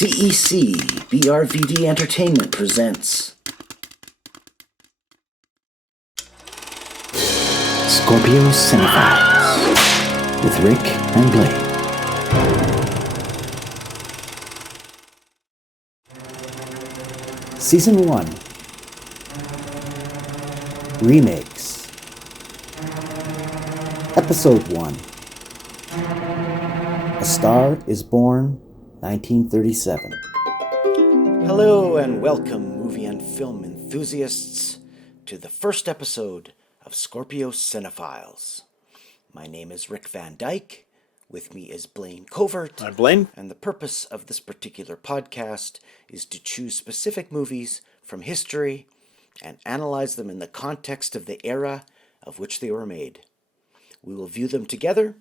CEC BRVD Entertainment presents Scorpio Cinephiles with Rick and Blaine. Season 1 Remakes. Episode 1 A Star is Born, 1937. Hello and welcome, movie and film enthusiasts, to the first episode of Scorpio Cinephiles. My name is Rick Van Dyke. With me is Blaine Covert. I'm Blaine. And the purpose of this particular podcast is to choose specific movies from history and analyze them in the context of the era of which they were made. We will view them together,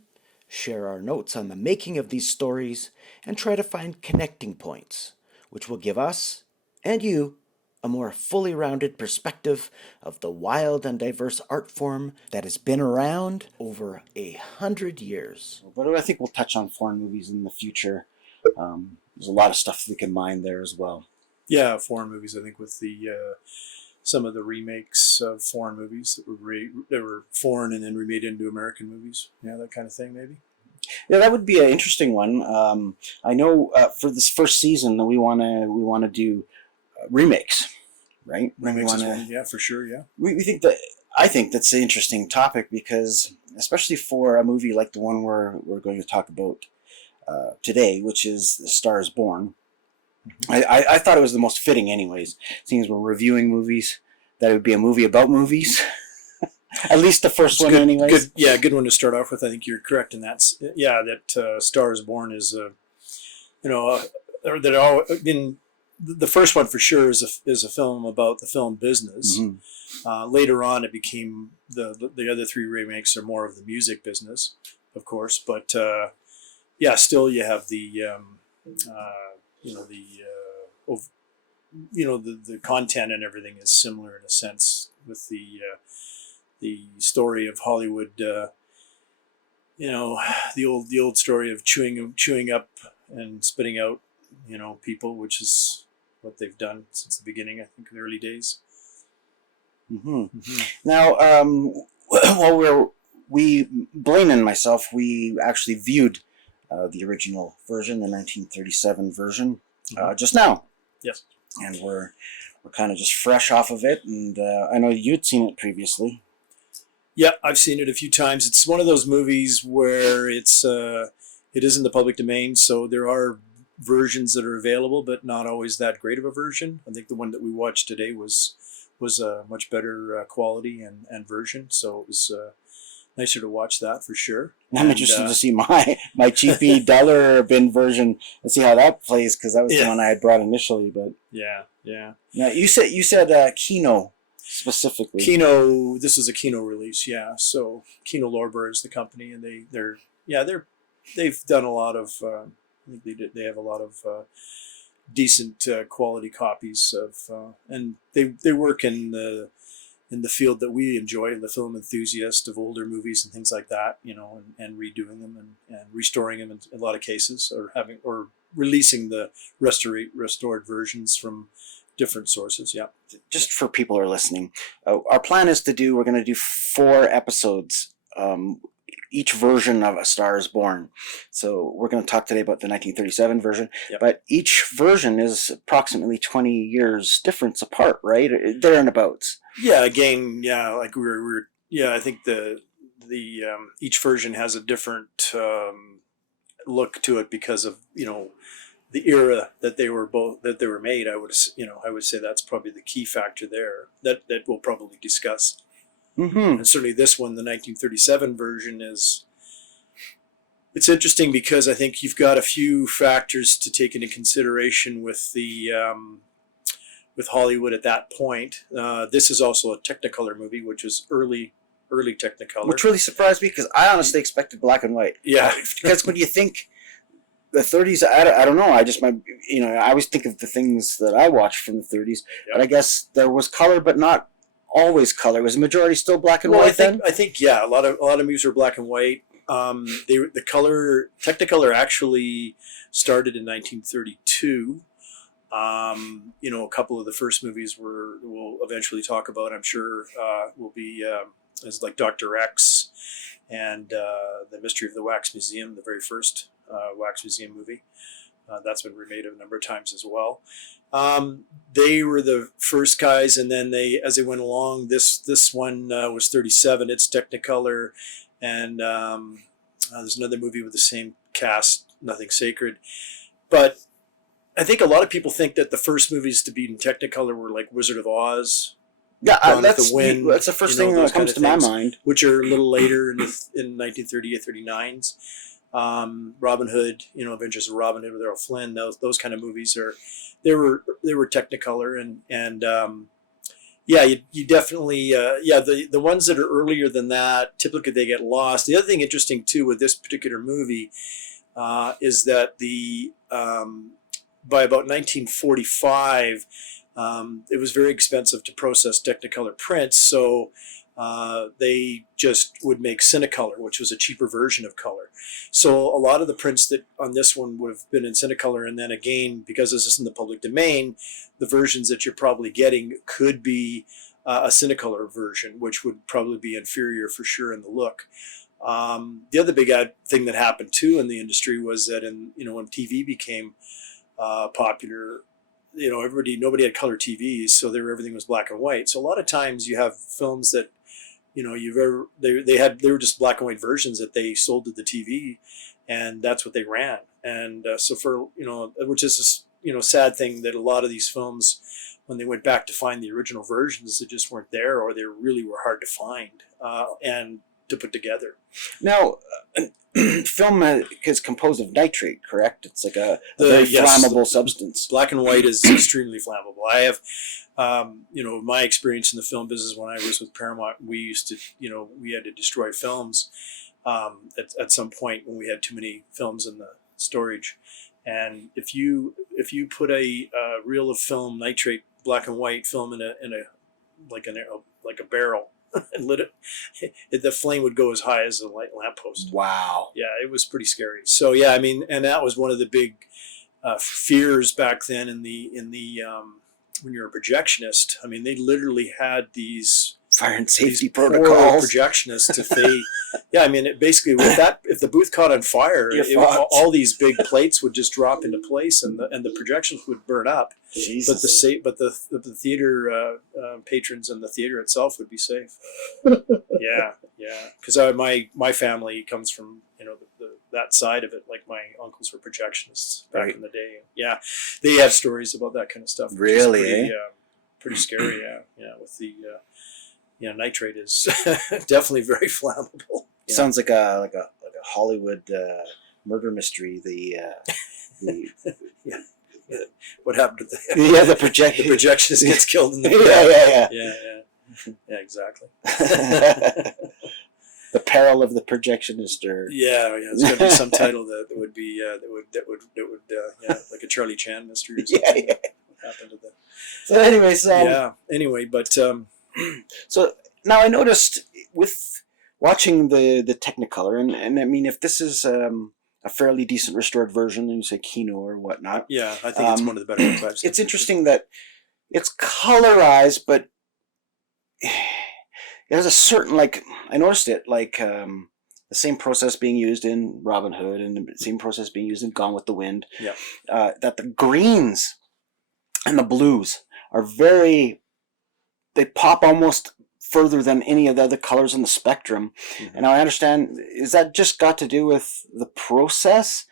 share our notes on the making of these stories, and try to find connecting points, which will give us, and you, a more fully rounded perspective of the wild and diverse art form that has been around over 100 years. But I think we'll touch on foreign movies in the future. There's a lot of stuff we can mine there as well. Yeah, foreign movies. I think with the some of the remakes of foreign movies that were foreign and then remade into American movies. Yeah, that kind of thing, maybe. Yeah, that would be an interesting one. I know for this first season that we want to do remakes, right? Remakes is one, yeah, for sure. Yeah, we think that. I think that's an interesting topic because, especially for a movie like the one we're going to talk about today, which is The Star is Born. I thought it was the most fitting, anyways. Seeing as we're reviewing movies, that it would be a movie about movies. At least the first one, anyways. Good one to start off with. I think you're correct in that. Yeah, that Star is Born is the first one for sure is a film about the film business. Mm-hmm. Later on, it became the other three remakes are more of the music business, of course. But still you have the the content and everything is similar in a sense with the story of Hollywood. The old story of chewing up and spitting out people, which is what they've done since the beginning. I think in the early days. Mm-hmm. Mm-hmm. Now, while Blaine and myself, we actually viewed the original version, the 1937 version, just now. Yes. And we're kind of just fresh off of it, and I know you'd seen it previously. Yeah, I've seen it a few times. It's one of those movies where it is in the public domain, so there are versions that are available, but not always that great of a version. I think the one that we watched today was a much better quality and version, so it was nicer to watch that for sure. I'm interested to see my cheapy dollar bin version and see how that plays, because that was the one I had brought initially. But yeah. Now you said Kino specifically. Kino. This is a Kino release. Yeah. So Kino Lorber is the company, and they've done a lot of. I think they have a lot of decent quality copies of, and they work in the field that we enjoy, the film enthusiast of older movies and things like that, and redoing them and restoring them in a lot of cases, or releasing the restored versions from different sources. Yeah. Just for people who are listening, our plan is we're going to do 4 episodes, each version of A Star is Born. So we're going to talk today about the 1937 version, but each version is approximately 20 years difference apart, right? There and abouts. Yeah, again, like I think the each version has a different look to it because of, the era that they were made. I would say that's probably the key factor there that we'll probably discuss. Mm-hmm. And certainly this one, the 1937 version, it's interesting because I think you've got a few factors to take into consideration with with Hollywood at that point. This is also a Technicolor movie, which is early Technicolor. Which really surprised me because I honestly expected black and white. Yeah. Because when you think the 30s, I don't know. I always think of the things that I watched from the 30s, but I guess there was color, but not always color. Was the majority still black and white then? I think a lot of movies were black and white. the color Technicolor actually started in 1932. A couple of the first movies we'll eventually talk about, I'm sure, will be is like Dr. X and The Mystery of the Wax Museum, the very first Wax Museum movie. That's been remade a number of times as well. They were the first guys, and then as they went along, this one was 37. It's Technicolor, and there's another movie with the same cast, Nothing Sacred. But I think a lot of people think that the first movies to be in Technicolor were like Wizard of Oz. Yeah, that's the first thing that comes to my mind. Which are a little later in 1938, 39s. Robin Hood, Adventures of Robin Hood with Errol Flynn. Those kind of movies they were Technicolor, and you definitely the ones that are earlier than that, typically they get lost. The other thing interesting too with this particular movie is that by about 1945. It was very expensive to process Technicolor prints, so they just would make Cinecolor, which was a cheaper version of color. So a lot of the prints that on this one would have been in Cinecolor, and then again, because this is in the public domain, the versions that you're probably getting could be a Cinecolor version, which would probably be inferior for sure in the look. The other big thing that happened too in the industry was that when TV became popular, nobody had color TVs, so everything was black and white. So a lot of times you have films that, they were just black and white versions that they sold to the TV, and that's what they ran. And so for, which is a sad thing that a lot of these films, when they went back to find the original versions, they just weren't there, or they really were hard to find and to put together. Now, film is composed of nitrate, correct? It's like a very flammable substance. Black and white is extremely flammable. I have, my experience in the film business when I was with Paramount, we used to, we had to destroy films at some point when we had too many films in the storage. And if you put a reel of film, nitrate, black and white film in a barrel, and lit it, the flame would go as high as a light lamppost. Wow. Yeah, it was pretty scary. So yeah, and that was one of the big fears back then in the when you're a projectionist. They literally had these fire and safety protocols. Projectionists, basically with that, if the booth caught on fire, all these big plates would just drop into place, and the projections would burn up. Jesus. But the theater patrons and the theater itself would be safe. yeah, because my family comes from that side of it. Like my uncles were projectionists back in the day. Yeah, they have stories about that kind of stuff. Really? Pretty scary. Yeah. With the nitrate is definitely very flammable. Yeah. Sounds like a Hollywood murder mystery. What happened to the projectionist gets killed in the yeah, exactly. The peril of the projectionist, or there's going to be some title that would be like a Charlie Chan mystery or something. What happened to that? So anyway, but so now I noticed with watching the Technicolor, and if this is a fairly decent restored version, and you say Kino or whatnot. Yeah, I think it's one of the better ones I've seen. It's interesting that it's colorized, but there's a certain, I noticed it, the same process being used in Robin Hood and the same process being used in Gone with the Wind. Yeah. That the greens and the blues are they pop almost further than any of the other colors in the spectrum. Mm-hmm. And I understand, is that just got to do with the process?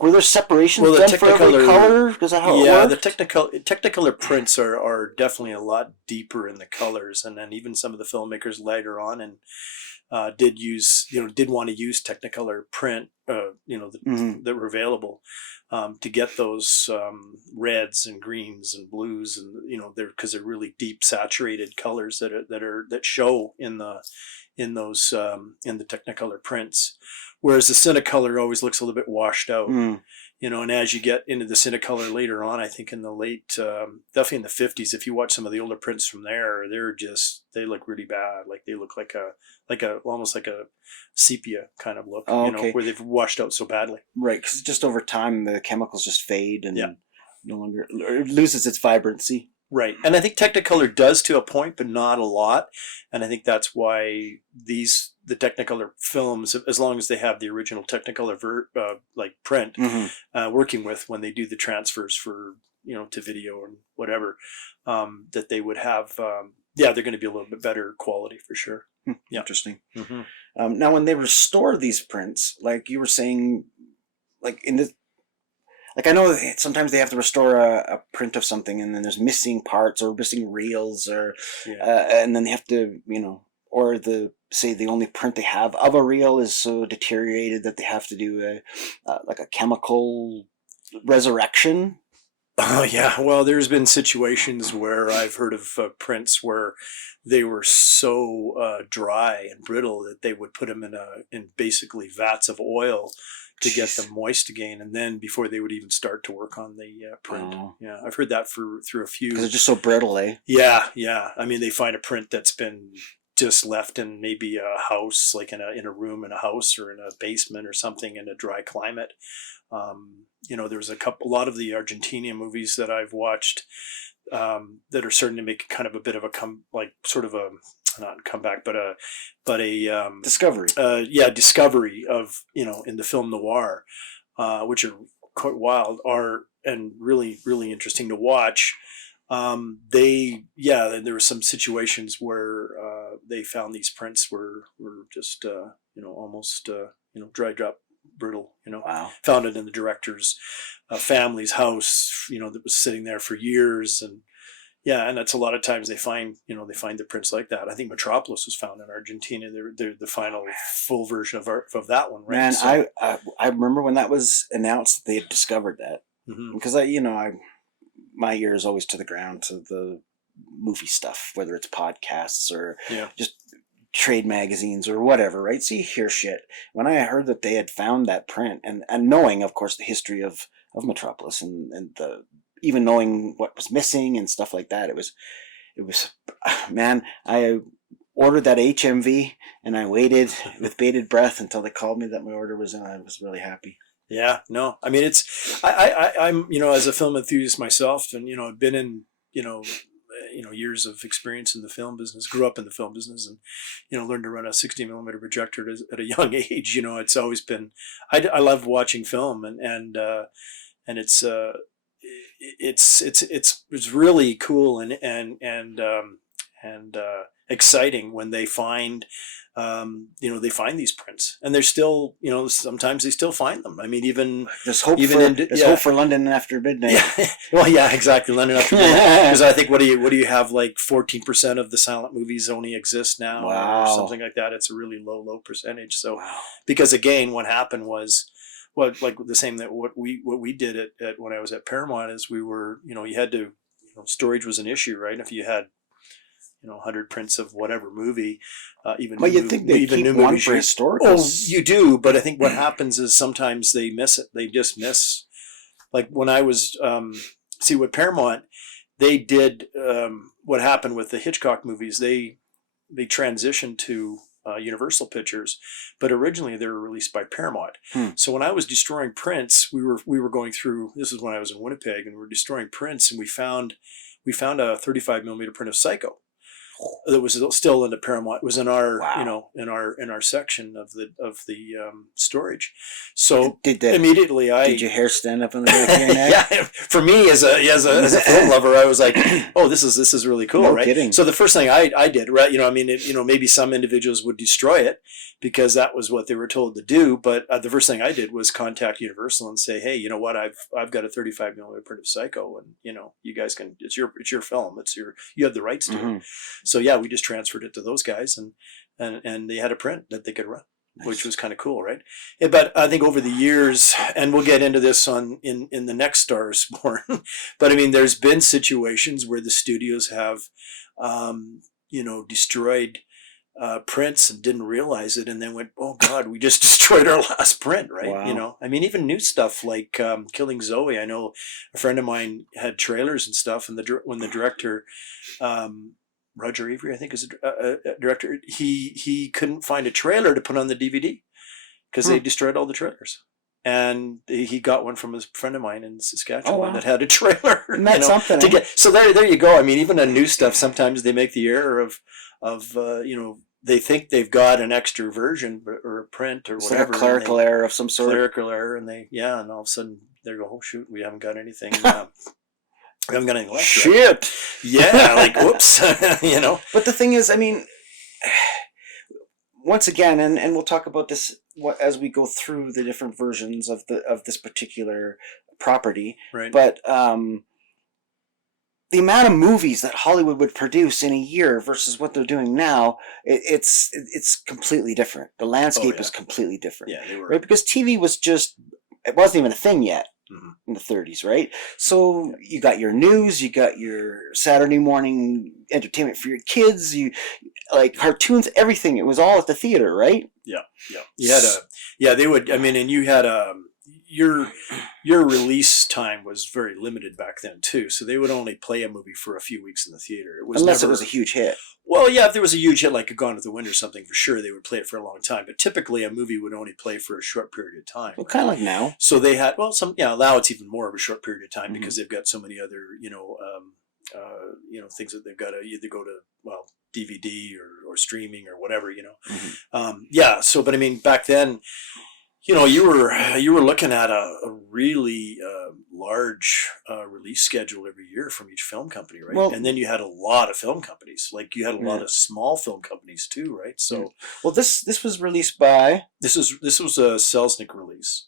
Were there separations done for every color? Is that how it worked? The Technicolor prints are definitely a lot deeper in the colors, and then even some of the filmmakers later on did want to use Technicolor print, that were available to get those reds and greens and blues, and because they're really deep saturated colors that show in the Technicolor prints. Whereas the Cinecolor always looks a little bit washed out. And as you get into the Cinecolor later on, I think in the late, definitely in the 50s, if you watch some of the older prints from there, they look really bad. Like they look like almost like a sepia kind of look, Oh, okay. where they've washed out so badly. Right, because just over time the chemicals just fade and Yeah. no longer, or it loses its vibrancy. Right. And I think Technicolor does to a point, but not a lot. And I think that's why the Technicolor films, as long as they have the original Technicolor like print, working with when they do the transfers for, to video and whatever, that they would have, they're going to be a little bit better quality for sure. Yeah. Interesting. Mm-hmm. Now, when they restore these prints, like you were saying, like in the, like I know that sometimes they have to restore a print of something, and then there's missing parts or missing reels, or and then they have to, or the only print they have of a reel is so deteriorated that they have to do like a chemical resurrection. Oh yeah, well, there's been situations where I've heard of prints where they were so dry and brittle that they would put them in basically vats of oil to get them moist again, and then before they would even start to work on the print. Oh. Yeah, I've heard that through a few. Because they're just so brittle, eh? Yeah. I mean, they find a print that's been just left in maybe a house, like in a room in a house or in a basement or something in a dry climate. There's a lot of the Argentinian movies that I've watched that are starting to make kind of a bit of a not comeback, but a Discovery. Discovery of, in the film noir, which are quite wild, and really, really interesting to watch. There were some situations where they found these prints were just almost dry drop brittle. Wow. Found it in the director's family's house, that was sitting there for years, and that's a lot of times they find the prints like that. I think Metropolis was found in Argentina. They're the final full version of that one, right? Man, so, I remember when that was announced that they had discovered that, because my ear is always to the ground to the movie stuff, whether it's podcasts or just trade magazines or whatever, right? So you hear shit. When I heard that they had found that print, and knowing, of course, the history of Metropolis and the even knowing what was missing and stuff like that, it was, man, I ordered that HMV and I waited with bated breath until they called me that my order was in. I was really happy. Yeah, no, I mean, I'm, as a film enthusiast myself, and, I've been in, years of experience in the film business, grew up in the film business, and, learned to run a 60 millimeter projector at a young age. It's always been, I love watching film, and it's really cool and exciting when they find they find these prints, and they're still, sometimes they still find them. I mean, even there's hope for London After Midnight. Yeah. Well, yeah, exactly. London After Midnight. Because I think what do you have, like 14% of the silent movies only exist now, wow, or something like that. It's a really low percentage. So, because again, what happened was, like the same that what we did at when I was at Paramount is we were, you had to, storage was an issue, right? If you had 100 prints of whatever movie, even well, you'd think they keep new one for historical. Oh, you do, but I think what happens is sometimes they miss it. They just miss. Like when I was with Paramount, they did what happened with the Hitchcock movies. They transitioned to Universal Pictures, but originally they were released by Paramount. So when I was destroying prints, we were going through. This is when I was in Winnipeg, and we were destroying prints, and we found a 35 millimeter print of Psycho that was still in the Paramount. It was in our in our section of the storage. So did your hair stand up on the back of your neck? Yeah, for me as a film lover, I was like, oh, this is really cool, no right? Kidding. So the first thing I did, right, maybe some individuals would destroy it because that was what they were told to do, but the first thing I did was contact Universal and say, hey, you know what, I've got a 35 millimeter print of Psycho, and you guys can, it's your film, you have the rights to it. So yeah, we just transferred it to those guys, and they had a print that they could run. Nice. Which was kind of cool, right? But I think over the years, and we'll get into this in the next Stars Born, but I mean, there's been situations where the studios have, destroyed prints and didn't realize it, and then went, "Oh God, we just destroyed our last print!" Right? Wow. You know, I mean, even new stuff like Killing Zoe. I know a friend of mine had trailers and stuff, and when the director, Roger Avery, I think is a director, he couldn't find a trailer to put on the DVD because they destroyed all the trailers. And he got one from a friend of mine in Saskatchewan that had a trailer. And that's something. So there you go. I mean, even on new stuff, sometimes they make the error of they think they've got an extra version or a print or it's whatever. Like a clerical error of some sort. Clerical error, and and all of a sudden they go, "Oh shoot, we haven't got anything." We haven't got anything left. Shit. Yeah, like whoops, you know. But the thing is, I mean, once again, and we'll talk about this as we go through the different versions of this particular property. Right. But the amount of movies that Hollywood would produce in a year versus what they're doing now, it's completely different. The landscape is completely different. Yeah, they were. Right? Because TV was it wasn't even a thing yet in the 30s, right? So you got your news, you got your Saturday morning entertainment for your kids, you like cartoons, everything. It was all at the theater, right? Yeah. You had they would. I mean, and you had your release time was very limited back then too. So they would only play a movie for a few weeks in the theater. It was Unless it was a huge hit. Well, yeah, if there was a huge hit like a Gone with the Wind or something, for sure they would play it for a long time. But typically a movie would only play for a short period of time. Well, kind of like now. So they had now it's even more of a short period of time because they've got so many other things that they've got to either go to DVD or streaming or whatever, you know. So but I mean back then, you know, you were looking at a really large release schedule every year from each film company, right? Well, and then you had a lot of film companies, like you had a lot of small film companies too, right? So this was released by this was a Selznick release,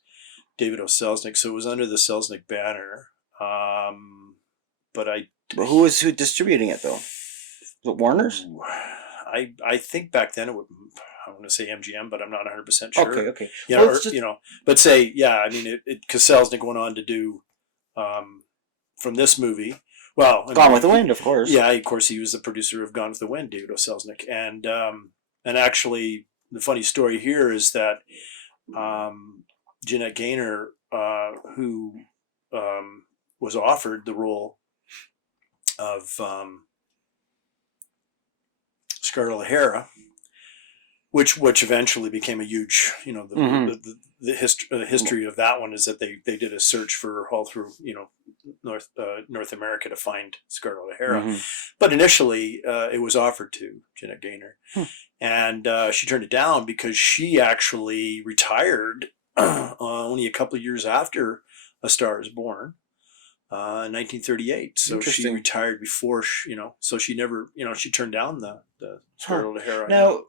David O. Selznick. So it was under the Selznick banner. But who was distributing it though? Was it Warner's? I think back then it would. I want to say MGM, but I'm not 100% sure. Okay. You know, but say, I mean, because Selznick went on to do from this movie. Well, Gone with the Wind, of course. Yeah, of course, he was the producer of Gone with the Wind, David O. Selznick, and actually, the funny story here is that Janet Gaynor, who was offered the role of Scarlett O'Hara, which eventually became a huge, you know, the history of that one is that they did a search for her all through, you know, North America to find Scarlett O'Hara, but initially it was offered to Janet Gaynor, and she turned it down because she actually retired only a couple of years after A Star Is Born. In 1938, so she retired before, so she never, she turned down the Scarlett O'Hara. Now,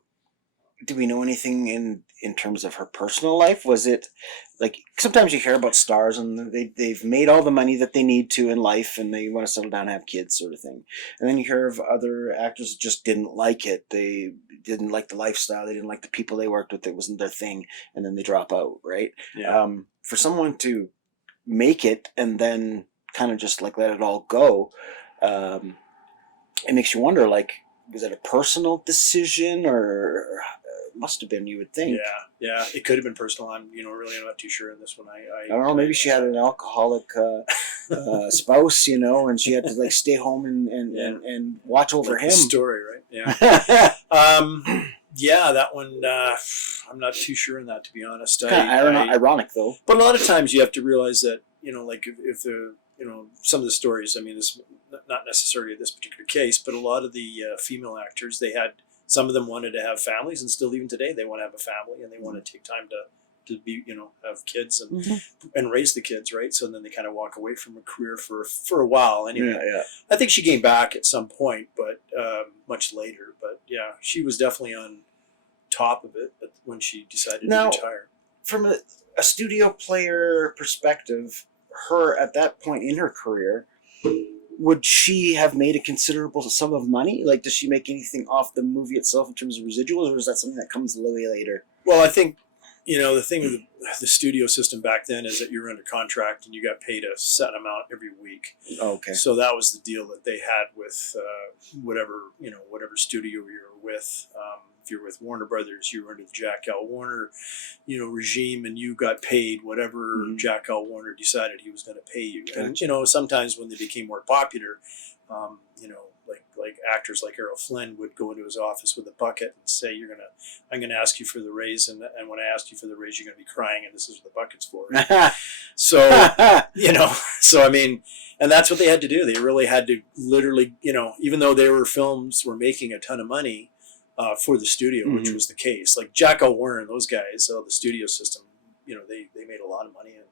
do we know anything in terms of her personal life? Was it like sometimes you hear about stars and they've made all the money that they need to in life and they want to settle down and have kids, sort of thing, and then you hear of other actors that just didn't like it. They didn't like the lifestyle. They didn't like the people they worked with. It wasn't their thing, and then they drop out. Right? Yeah. For someone to make it and then kind of just like let it all go, it makes you wonder, like, was it a personal decision or it must have been, you would think. Yeah, it could have been personal. I'm not too sure in this one. I don't know, maybe she had an alcoholic spouse, and she had to like stay home and watch over him. Story, right? Yeah. Yeah, that one, I'm not too sure in that, to be honest. Kind of ironic though. But a lot of times you have to realize that, like if the, some of the stories, I mean, this not necessarily this particular case, but a lot of the female actors, some of them wanted to have families, and still even today they want to have a family and they want to take time to be, have kids and raise the kids, right? So then they kind of walk away from a career for a while. Anyway, yeah. I think she came back at some point, but much later. But yeah, she was definitely on top of it when she decided to retire. From a studio player perspective, her at that point in her career, would she have made a considerable sum of money? Like, does she make anything off the movie itself in terms of residuals, or is that something that comes way later? Well, I think, the thing with the studio system back then is that you were under contract and you got paid a set amount every week. Oh, okay. So that was the deal that they had with whatever studio you were with. If you're with Warner Brothers, you were under the Jack L. Warner, regime, and you got paid whatever Jack L. Warner decided he was going to pay you. And sometimes when they became more popular, like actors like Errol Flynn would go into his office with a bucket and say, I'm gonna ask you for the raise, and when I ask you for the raise, you're gonna be crying, and this is what the bucket's for. So so I mean, and that's what they had to do. They really had to literally, even though films were making a ton of money for the studio, which was the case. Like Jack L. Warner and those guys, the studio system, they made a lot of money, and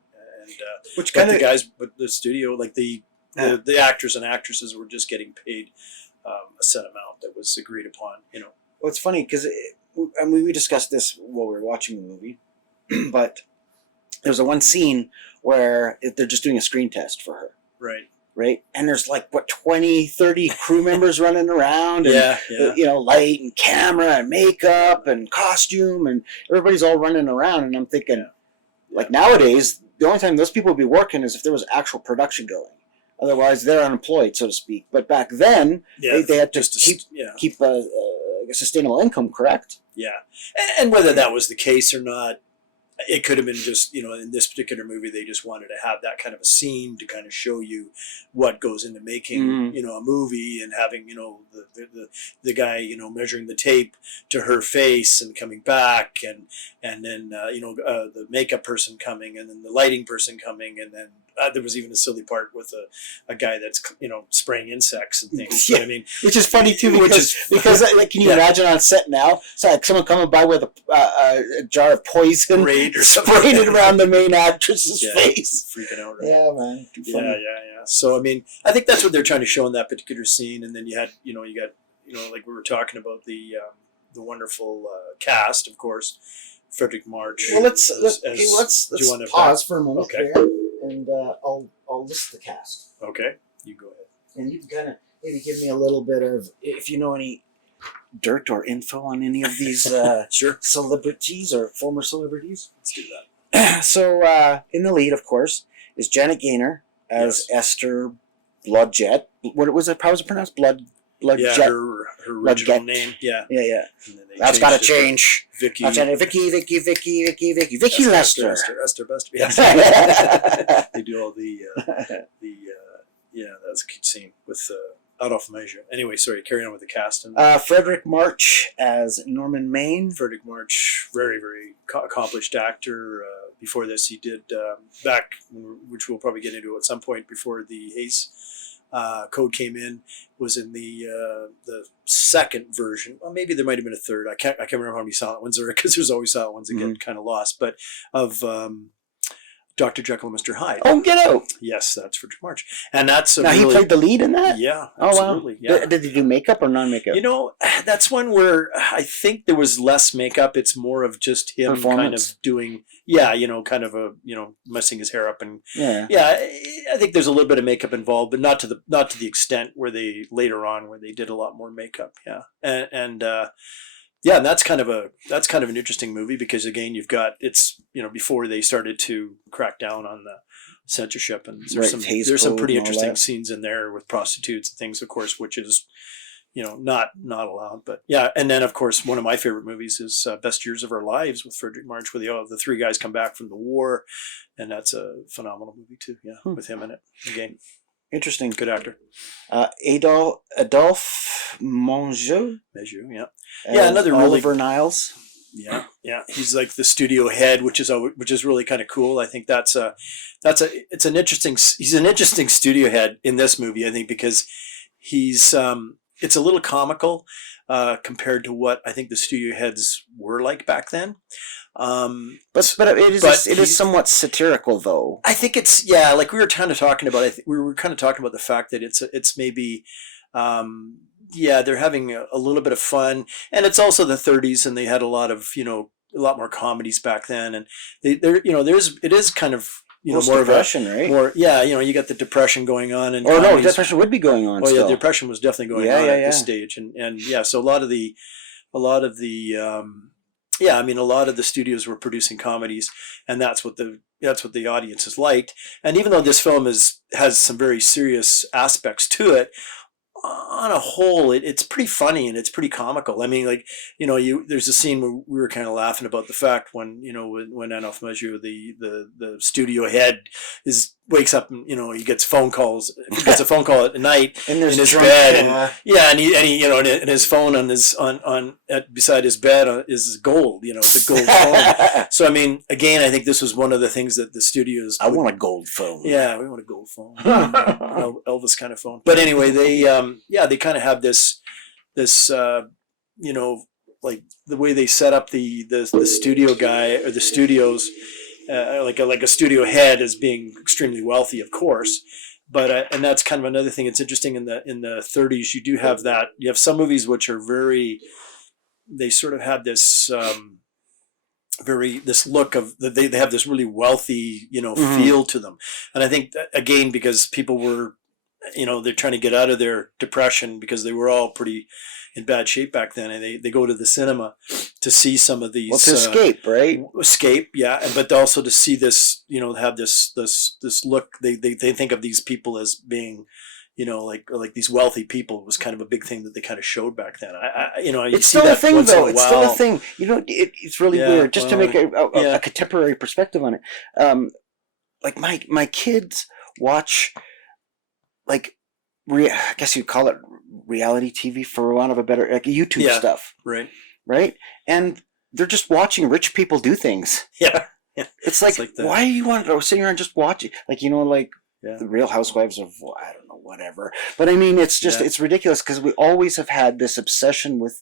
which kind of the guys, but the studio, like the actors and actresses were just getting paid a set amount that was agreed upon. Well, it's funny because we discussed this while we were watching the movie, but there's a one scene where they're just doing a screen test for her. Right. And there's 20, 30 crew members running around, and light and camera and makeup and costume, and everybody's all running around. And I'm thinking, nowadays, the only time those people would be working is if there was actual production going. Otherwise, they're unemployed, so to speak. But back then, they had to keep a sustainable income, correct? Yeah. And whether that was the case or not, it could have been just, in this particular movie, they just wanted to have that kind of a scene to kind of show you what goes into making, a movie, and having, the guy, measuring the tape to her face and coming back, and then, the makeup person coming, and then the lighting person coming, and then there was even a silly part with a guy that's, spraying insects and things. Yeah. But, I mean, which is funny too, because can you imagine on set now? So someone coming by with a jar of poison, spraying it around the main actress's face, freaking out. Right? Yeah, man. Yeah. So I mean, I think that's what they're trying to show in that particular scene. And then you got, like we were talking about the wonderful cast, of course, Fredric March. Well, let's pause for a moment. Okay. There, and I'll list the cast. Okay, you go ahead. And you can kind of maybe give me a little bit of, if you know any dirt or info on any of these celebrities or former celebrities. Let's do that. So in the lead, of course, is Janet Gaynor as Esther Blodgett. What was it? How was it pronounced? Blodgett. Her original name. Yeah. That's got to change. Vicky Lester. Esther Bester. Yeah. They do all the that's a cute scene with Adolphe Menjou. Anyway, sorry, carry on with the cast. And Fredric March as Norman Maine. Fredric March, very, very accomplished actor. Before this, he did back, which we'll probably get into at some point before the Hays Code came in, was in the second version. Well, maybe there might have been a third. I can't remember how many silent ones there are, because there's always silent ones that get kind of lost. But of Dr. Jekyll and Mr. Hyde. Oh, get out! Yes, that's Fredric March, and that's now he played the lead in that. Yeah, absolutely. Oh wow! Yeah. Did he do makeup or non-makeup? That's one where I think there was less makeup. It's more of just him kind of doing. Yeah, kind of messing his hair up, and I think there's a little bit of makeup involved, but not to the extent where they did a lot more makeup. Yeah, and that's kind of an interesting movie, because again, you've got before they started to crack down on the censorship, and there's some pretty interesting scenes in there with prostitutes and things, of course, which is not allowed. But yeah, and then of course one of my favorite movies is Best Years of Our Lives with Fredric March, where the three guys come back from the war, and that's a phenomenal movie too. Yeah, with him in it again. Interesting. Good actor. Adolphe Menjou. Yeah. Another Oliver Niles. Yeah. He's like the studio head, which is really kind of cool. I think he's an interesting studio head in this movie. I think because he's it's a little comical compared to what I think the studio heads were like back then. But it is somewhat satirical, though. I think it's like we were kind of talking about. We were kind of talking about the fact that it's maybe they're having a little bit of fun, and it's also the 30s, and they had a lot more comedies back then, and it is kind of more depression, of a, right? More, you got the depression going on, and depression would be going on. Oh yeah, depression was definitely going on at this stage, and so a lot of the studios were producing comedies, and that's what the audiences liked. And even though this film has some very serious aspects to it, on a whole, it's pretty funny and it's pretty comical. I mean, like, there's a scene where we were kind of laughing about the fact when, when Adolphe Menjou, the studio head, wakes up and, he gets a phone call at night in his bed, and and his phone beside his bed is gold, it's a gold phone. So I mean, again, I think this was one of the things that the studios. I want a gold phone. Yeah, we want a gold phone, Elvis kind of phone. But anyway, they kind of have this like the way they set up the studio guy or the studios. Like a studio head as being extremely wealthy, of course, but and that's kind of another thing. It's interesting in the 30s. You do have that. You have some movies which are they sort of have this this look of they have this really wealthy feel to them, and I think again because people were they're trying to get out of their depression because they were all pretty in bad shape back then, and they go to the cinema to see some of these. Well, to escape, right? Escape, yeah, but also to see this, have this look. They think of these people as being, like these wealthy people was kind of a big thing that they kind of showed back then. It's still a thing, though. It's still a thing. It's really weird. Just to make a contemporary perspective on it, like my kids watch, like, I guess you'd call it reality TV for want of a better, like YouTube stuff. Right. And they're just watching rich people do things. Yeah. It's like why do you want to sit here and just watch it? Like, the Real Housewives of, I don't know, whatever. But I mean, it's just, it's ridiculous because we always have had this obsession with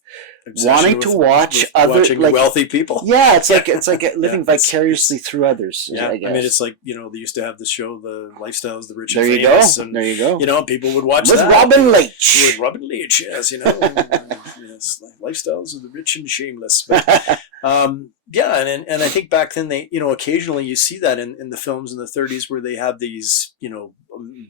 wanting to watch watching wealthy people. Yeah, it's like living vicariously through others. Yeah, I guess. I mean, it's like, they used to have the show, The Lifestyles, the Rich and Famous. There you go. People would watch with that. Robin Leach. With Robin Leach, yes, yes, Lifestyles of the Rich and Shameless. But, and I think back then they, occasionally you see that in the films in the 30s where they have these,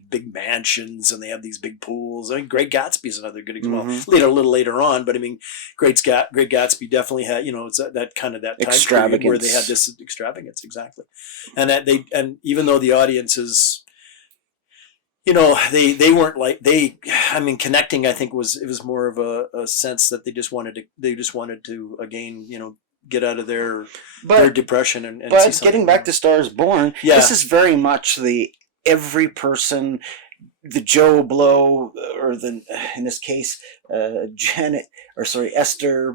big mansions and they have these big pools. I mean, Great Gatsby is another good example. Mm-hmm. A little later on, but I mean, Great Gatsby definitely had, it's that kind of that time extravagance period where they had this extravagance, exactly, and that and even though the audience is, they weren't like connecting. I think it was more of a sense that they just wanted to again, get out of their depression and but see getting back to Stars Born, yeah. This is very much the every person, the Joe Blow, or in this case, Esther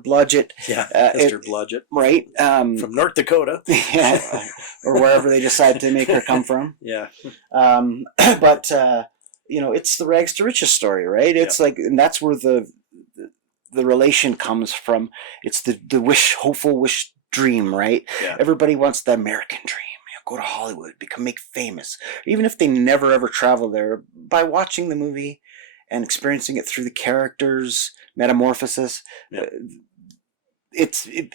Blodgett. Yeah, Esther Blodgett. Right. From North Dakota. Yeah, or wherever they decide to make her come from. Yeah. But it's the rags to riches story, right? It's like, and that's where the relation comes from. It's the hopeful wish dream, right? Yeah. Everybody wants the American dream. Go to Hollywood, make famous. Even if they never ever travel there, by watching the movie and experiencing it through the characters' metamorphosis, it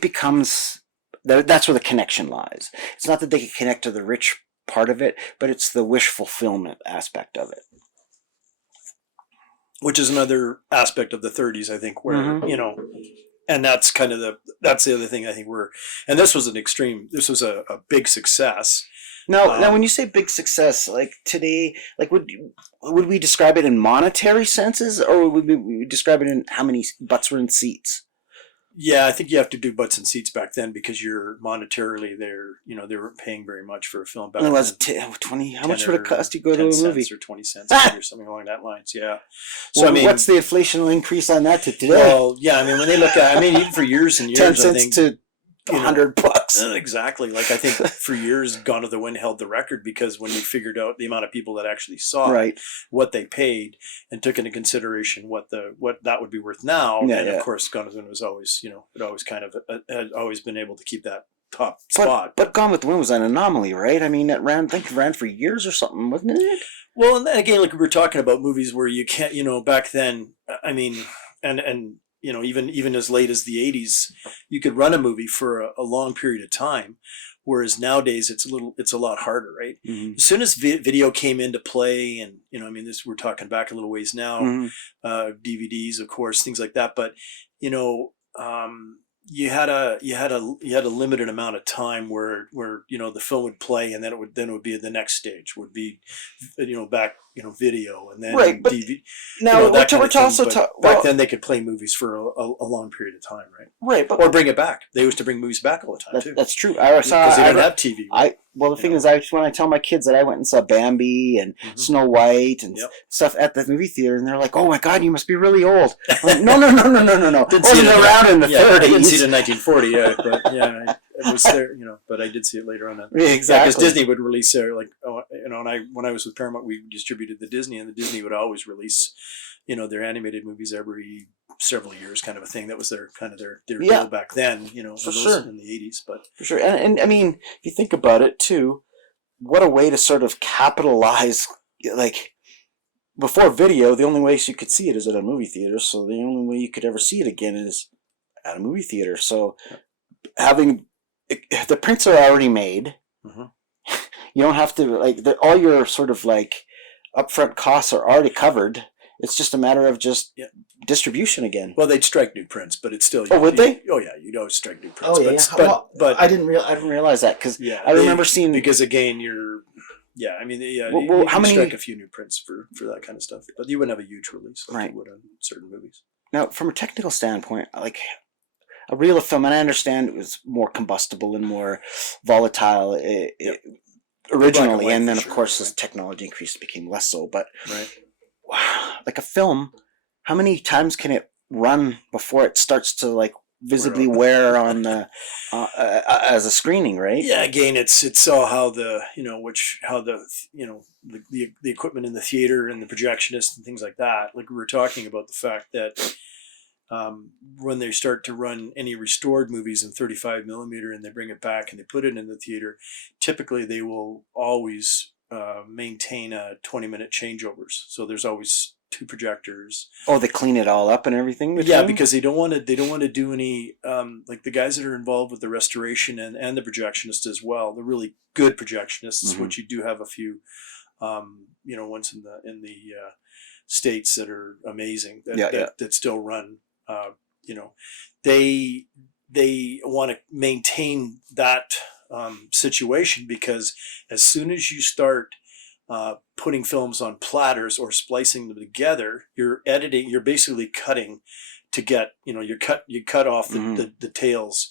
becomes, that's where the connection lies. It's not that they can connect to the rich part of it, but it's the wish fulfillment aspect of it. Which is another aspect of the 30s, I think, where, and that's kind of that's the other thing I think and this was a big success. Now when you say big success, like today, like would we describe it in monetary senses, or would we describe it in how many butts were in seats? Yeah, I think you have to do butts and seats back then because you're monetarily they weren't paying very much for a film back then. It was 20. How much would it cost to go to a movie? Or 20 cents or something along that lines. Yeah. So well, what's the inflational increase on that to today? Well, yeah, I mean when they look at, even for years and years, 10 cents I think, to $100. Exactly. Like I think for years, Gone to the Wind held the record because when you figured out the amount of people that actually saw it, what they paid, and took into consideration what that would be worth now, of course, Gone to the Wind was always, it always kind of had always been able to keep that top spot. But Gone with the Wind was an anomaly, right? I mean, it ran for years or something, wasn't it? Well, and then again, like we were talking about movies where you can't, back then, I mean, and even as late as the 80s, you could run a movie for a long period of time, whereas nowadays it's a lot harder, right? Mm-hmm. As soon as video came into play, and we're talking back a little ways now, DVDs, of course, things like that. But you had a limited amount of time where the film would play, and then it would be the next stage would be back video, and then Right, but DVD. now That kind we're of thing. also But back then they could play movies for a long period of time, right? right, but Or bring it back. They used to bring movies back all the time too, that's true. I saw because they didn't have TV. Right? The thing is, when I tell my kids that I went and saw Bambi and Snow White and stuff at the movie theater, and they're like, "Oh my God, you must be really old." I'm like, no. Didn't see it around in the 30s. I didn't see it in 1940, but it was there, but I did see it later on. Yeah, exactly. Because Disney would release when I was with Paramount, we distributed the Disney, and the Disney would always release, their animated movies every several years, kind of a thing. That was their deal back then, for sure. in the 80s. But for sure, and I mean, if you think about it too, what a way to sort of capitalize, like. Before video, the only way you could see it is at a movie theater, so the only way you could ever see it again is at a movie theater. So having the prints are already made, you don't have to all your sort of upfront costs are already covered. It's just a matter of just distribution again. Well, they'd strike new prints, but it's still. Oh, would they? Oh yeah, you'd always strike new prints. Oh yeah, but I didn't realize that because I remember seeing because again you're. Yeah, I mean, how many strike a few new prints for that kind of stuff, but you wouldn't have a huge release like you would on certain movies. Now, from a technical standpoint, like a reel of film, and I understand it was more combustible and more volatile originally, and then of course as technology increased, it became less so. But like a film, how many times can it run before it starts to visibly wear on the as a screening, right? Yeah, again, it's all how the equipment in the theater and the projectionists and things like that. Like we were talking about the fact that when they start to run any restored movies in 35 millimeter and they bring it back and they put it in the theater, typically they will always maintain a 20-minute changeovers. So there's always two projectors. Oh, they clean it all up and everything? Yeah, because they don't want to do any the guys that are involved with the restoration and the projectionists as well. They're really good projectionists, which you do have a few ones in the States that are amazing that still run. They want to maintain that situation, because as soon as you start putting films on platters or splicing them together, you're basically cutting to get, you cut off the tails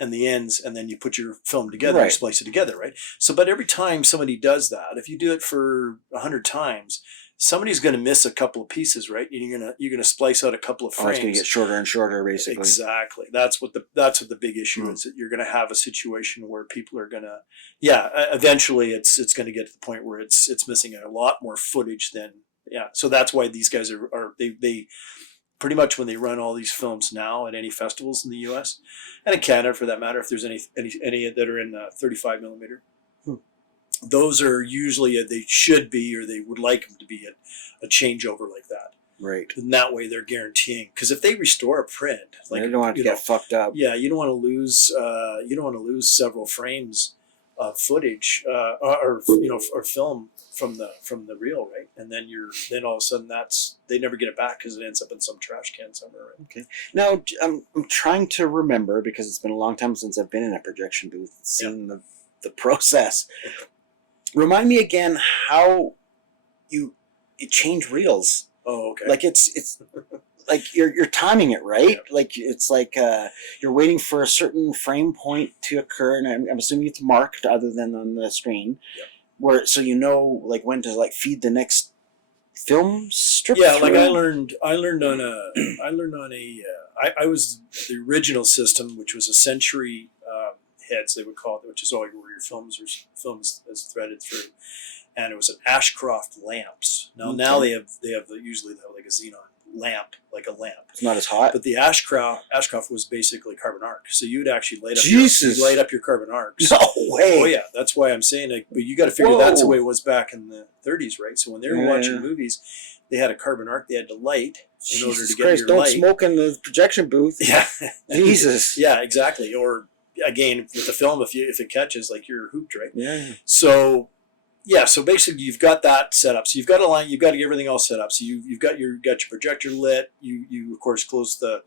and the ends, and then you put your film together and splice it together, right? So, but every time somebody does that, if you do it for 100 times, somebody's going to miss a couple of pieces, right? You're gonna splice out a couple of frames. It's going to get shorter and shorter, basically. Exactly. That's what the big issue is. That you're going to have a situation where people are going to, eventually it's going to get to the point where it's missing a lot more footage than. So that's why these guys are they pretty much, when they run all these films now at any festivals in the U.S. and in Canada for that matter, if there's any that are in 35 millimeter. Those are usually, they should be, or they would like them to be a changeover like that. Right. And that way they're guaranteeing, because if they restore a print, you don't want it to get fucked up. Yeah, you don't want to lose several frames of footage or film from the reel, right? And then all of a sudden they never get it back because it ends up in some trash can somewhere. Right? Okay. Now I'm trying to remember, because it's been a long time since I've been in a projection booth and seen the process. Remind me again how you change reels. Oh, okay. Like it's like you're timing it, right? Yeah. Like it's like you're waiting for a certain frame point to occur, and I'm assuming it's marked other than on the screen, where so when to feed the next film strip. Yeah, through. like I learned on I was the original system, which was a Century heads, they would call it, which is all where your films is threaded through, and it was an Ashcroft lamps. Now they usually have like a xenon lamp, like a lamp. It's not as hot. But the Ashcroft was basically carbon arc. So you'd actually light up your carbon arcs. No way. Oh yeah, that's why I'm saying but you got to figure that's the way it was back in the 30s, right? So when they were watching movies, they had a carbon arc they had to light in order to get your light. Don't smoke in the projection booth. Yeah. Jesus. Yeah, exactly. Or again, with the film, if it catches, like, you're hooped, right? Yeah. So basically you've got that set up. So you've got a line, you've got to get everything all set up. So you've got your projector lit. You of course close the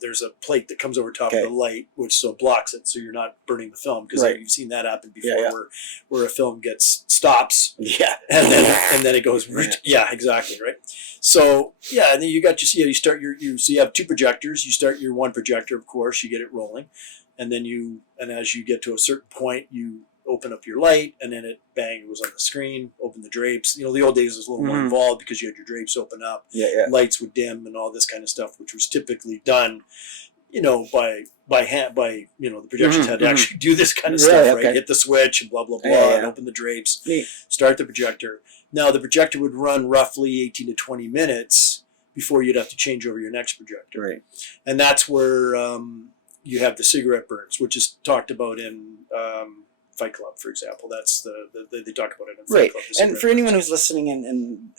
there's a plate that comes over top of the light, which so blocks it, so you're not burning the film, because you've seen that happen before, where a film stops, and then it goes, yeah, exactly, right. So and then you got you start so you have two projectors. You start your one projector, of course, you get it rolling, and then as you get to a certain point, you open up your light, and then it goes on the screen, open the drapes. The old days was a little more involved because you had your drapes open up, lights would dim and all this kind of stuff, which was typically done, by hand, the projections had to actually do this kind of stuff, right? Hit the switch and blah, blah, blah, and open the drapes, start the projector. Now the projector would run roughly 18 to 20 minutes before you'd have to change over your next projector. Right. And that's where you have the cigarette burns, which is talked about in Fight Club, for example. That's they talk about it in Fight Club. And for anyone who's listening and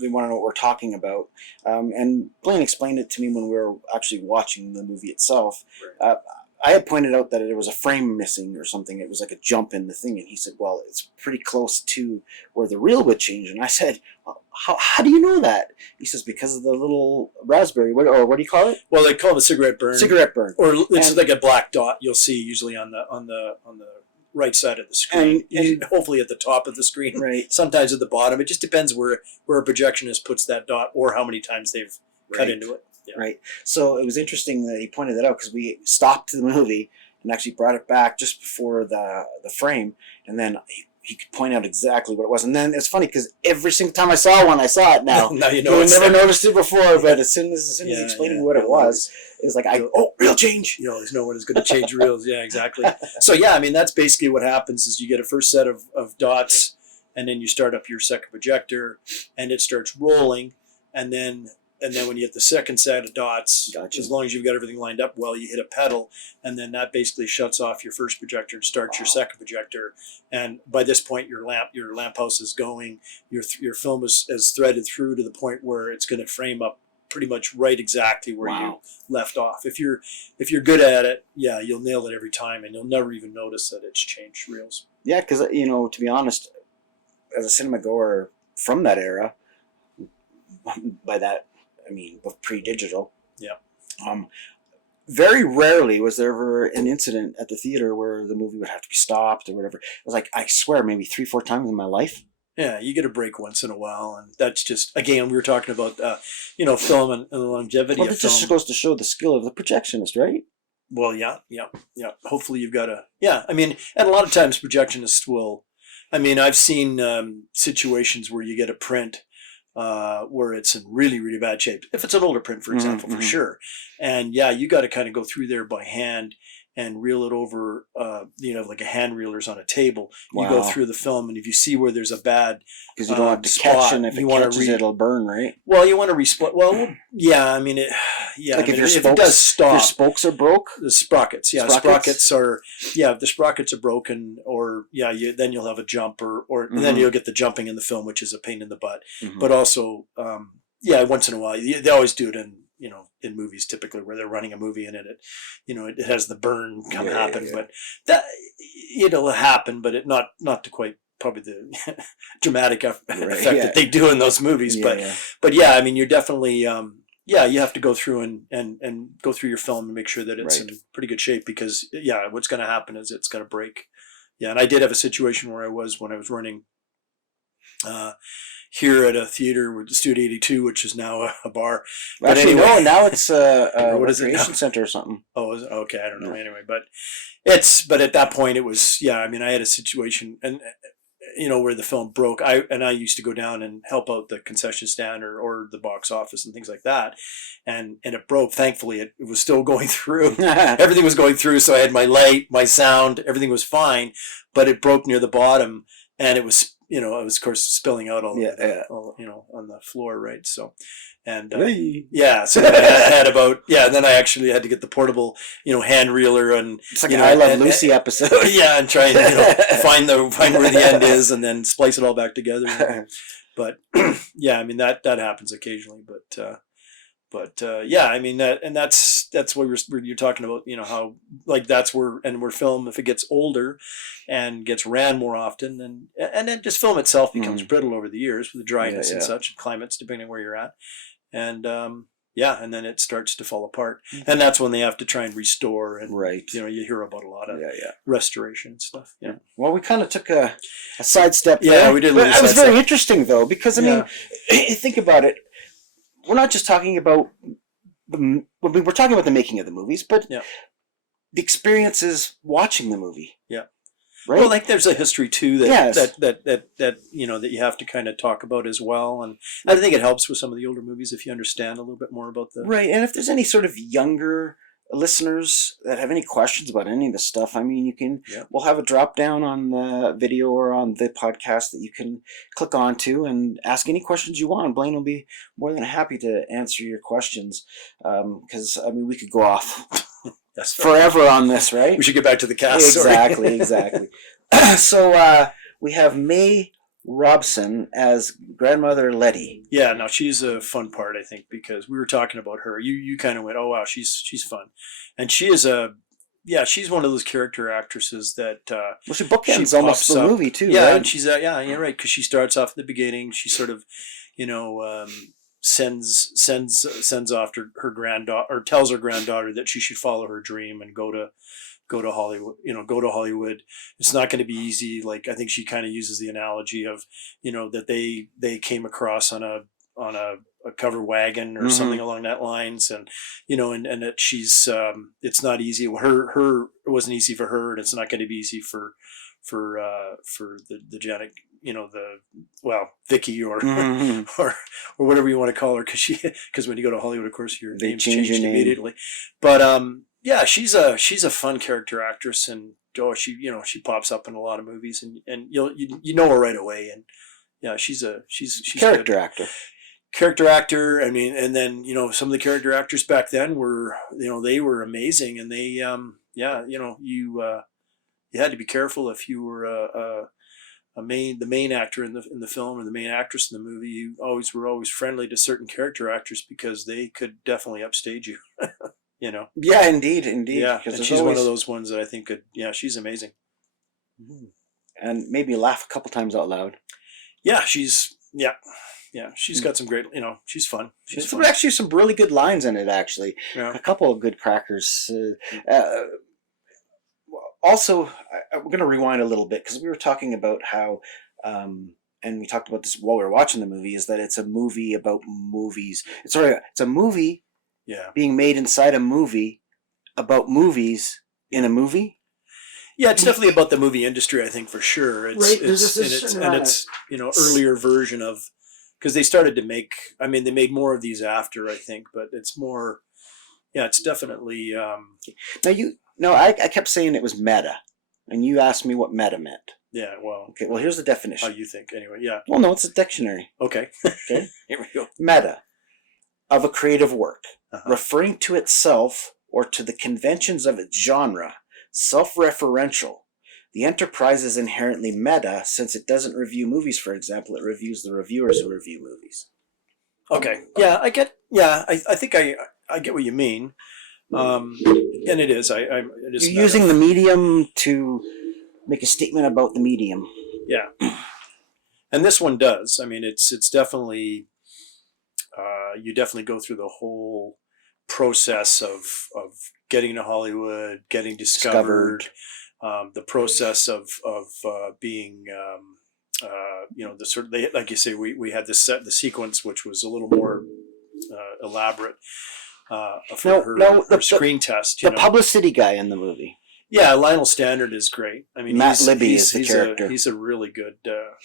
they want to know what we're talking about, and Blaine explained it to me when we were actually watching the movie itself. Right. I had pointed out that it was a frame missing or something. It was like a jump in the thing, and he said, "Well, it's pretty close to where the reel would change." And I said, "How do you know that?" He says, "Because of the little raspberry, what do you call it?" Well, they call it a cigarette burn. Cigarette burn, or it's like a black dot you'll see usually on the right side of the screen, and hopefully at the top of the screen. Right. Sometimes at the bottom. It just depends where a projectionist puts that dot or how many times they've cut into it. Yeah. Right. So it was interesting that he pointed that out, because we stopped the movie and actually brought it back just before the frame, and then he could point out exactly what it was. And then it's funny because every single time I saw one, I saw it now. Now you know. I never noticed it before, but as soon as he explained what it was, it was like, reel change. There's no one who's going to change reels. Yeah, exactly. So that's basically what happens is you get a first set of dots, and then you start up your second projector, and it starts rolling, and then when you hit the second set of dots, as long as you've got everything lined up well, you hit a pedal, and then that basically shuts off your first projector and starts your second projector. And by this point, your lamp house is going. Your film is threaded through to the point where it's going to frame up pretty much right exactly where you left off. If you're good at it, you'll nail it every time, and you'll never even notice that it's changed reels. Yeah, because to be honest, as a cinema goer from that era, by that I mean, pre-digital. Yeah. Very rarely was there ever an incident at the theater where the movie would have to be stopped or whatever. It was like, I swear, maybe 3-4 times in my life. Yeah, you get a break once in a while, and that's just, again, we were talking about, film and the longevity of film. It just goes to show the skill of the projectionist, right? Well, yeah. Hopefully you've got and a lot of times projectionists will, I've seen situations where you get a print where it's in really, really bad shape. If it's an older print, for example, for sure. And you got to kind of go through there by hand and reel it over, like a hand reeler's on a table. Wow. You go through the film, and if you see where there's a bad because you don't want to catch, and if it catches, it'll burn, right? Well, you want to resplit. Well, yeah, like if it does stop, your spokes are broke. The sprockets, sprockets are, if the sprockets are broken, or then you'll have a jump, or then you'll get the jumping in the film, which is a pain in the butt. But also, once in a while, they always do it in movies typically where they're running a movie and it has the burn happen, but that it'll happen, but it not to quite probably the dramatic effect that they do in those movies, but you're definitely you have to go through and go through your film and make sure that it's in pretty good shape, because what's going to happen is it's going to break. And I did have a situation where when I was running here at a theater with Studio 82, which is now a bar. But actually, no, now it's a recreation center or something. Oh, is it? Okay, I don't know. Anyway, but at that point it was, I had a situation and where the film broke. I used to go down and help out the concession stand or the box office and things like that. And it broke. Thankfully, it was still going through. Everything was going through. So I had my light, my sound, everything was fine, but it broke near the bottom, and it was, it was of course spilling out all on the floor, right? So, and so then I had then I actually had to get the portable, hand reeler, and it's like an I Love Lucy episode. And try and find where the end is, and then splice it all back together. But that happens occasionally, but that's what you're talking about, how that's where film, if it gets older and gets ran more often, and then just film itself becomes brittle over the years with the dryness and such, and climates depending on where you're at, and and then it starts to fall apart, and that's when they have to try and restore. And Right. you hear about a lot of Yeah. restoration and stuff. Yeah. Well, we kind of took a sidestep Yeah, there. we did a But little it was sidestep. very interesting, though, because, I mean, think about it. We're not just talking about we're talking about the making of the movies, but the experiences watching the movie. Yeah. Right? Well, like there's a history too that Yes. that you have to kind of talk about as well, and I think it helps with some of the older movies if you understand a little bit more about the Right, and if there's any sort of younger listeners that have any questions about any of this stuff, I mean, you can. We'll have a drop down on the video or on the podcast that you can click onto and ask any questions you want. Blaine will be more than happy to answer your questions, because I mean, we could go off forever on this, right? We should get back to the cast. Exactly. So we have May Robson as grandmother Letty. Yeah, no, she's a fun part, I think, because we were talking about her. You kind of went, oh wow, she's fun, and she is she's one of those character actresses that Well, she bookends almost the movie too. Yeah, right? and she's you're right, because she starts off at the beginning. She sort of, sends off her granddaughter, or tells her granddaughter that she should follow her dream and go to Hollywood. Go to Hollywood. It's not going to be easy. Like, I think she kind of uses the analogy of that they came across on a covered wagon or something along that lines, and and that she's it's not easy. Her it wasn't easy for her, and it's not going to be easy for the Janet, Vicky or or whatever you want to call her, because when you go to Hollywood, of course, your name's changed immediately. But she's a fun character actress, and she pops up in a lot of movies, and you know her right away, and she's character good. actor. Character actor. I mean, and then some of the character actors back then were they were amazing, and they you had to be careful if you were the main actor in the film or the main actress in the movie. You were always friendly to certain character actors because they could definitely upstage you. Yeah, indeed. Yeah, and she's one of those ones that I think could. Yeah, she's amazing. And maybe laugh a couple times out loud. Yeah, she's got some great. She's fun. There's actually some really good lines in it. Actually, a couple of good crackers. Also, we're going to rewind a little bit because we were talking about how, and we talked about this while we were watching the movie, is that it's a movie about movies. It's a movie being made inside a movie about movies in a movie. Yeah, it's definitely about the movie industry, I think, for sure. It's earlier version of, because they started to make. I mean, they made more of these after, I think, but it's more. Yeah, it's definitely. Now I kept saying it was meta, and you asked me what meta meant. Yeah, well. Okay, well, here's the definition. How you think, anyway, yeah. Well, no, it's a dictionary. Okay. Okay, here we go. Meta, of a creative work, referring to itself or to the conventions of its genre, self-referential. The enterprise is inherently meta since it doesn't review movies, for example. It reviews the reviewers who review movies. Okay. Yeah, I get. Yeah, I think I get what you mean. And it is. It is. You're using the medium to make a statement about the medium. Yeah. And this one does. I mean, it's definitely. You definitely go through the whole process of getting to Hollywood, getting discovered. The process of being, the sort of, like you say, we had the sequence which was a little more elaborate for her screen test. The publicity guy in the movie. Yeah, Lionel Stander is great. I mean, Matt Libby is the character. He's a really good,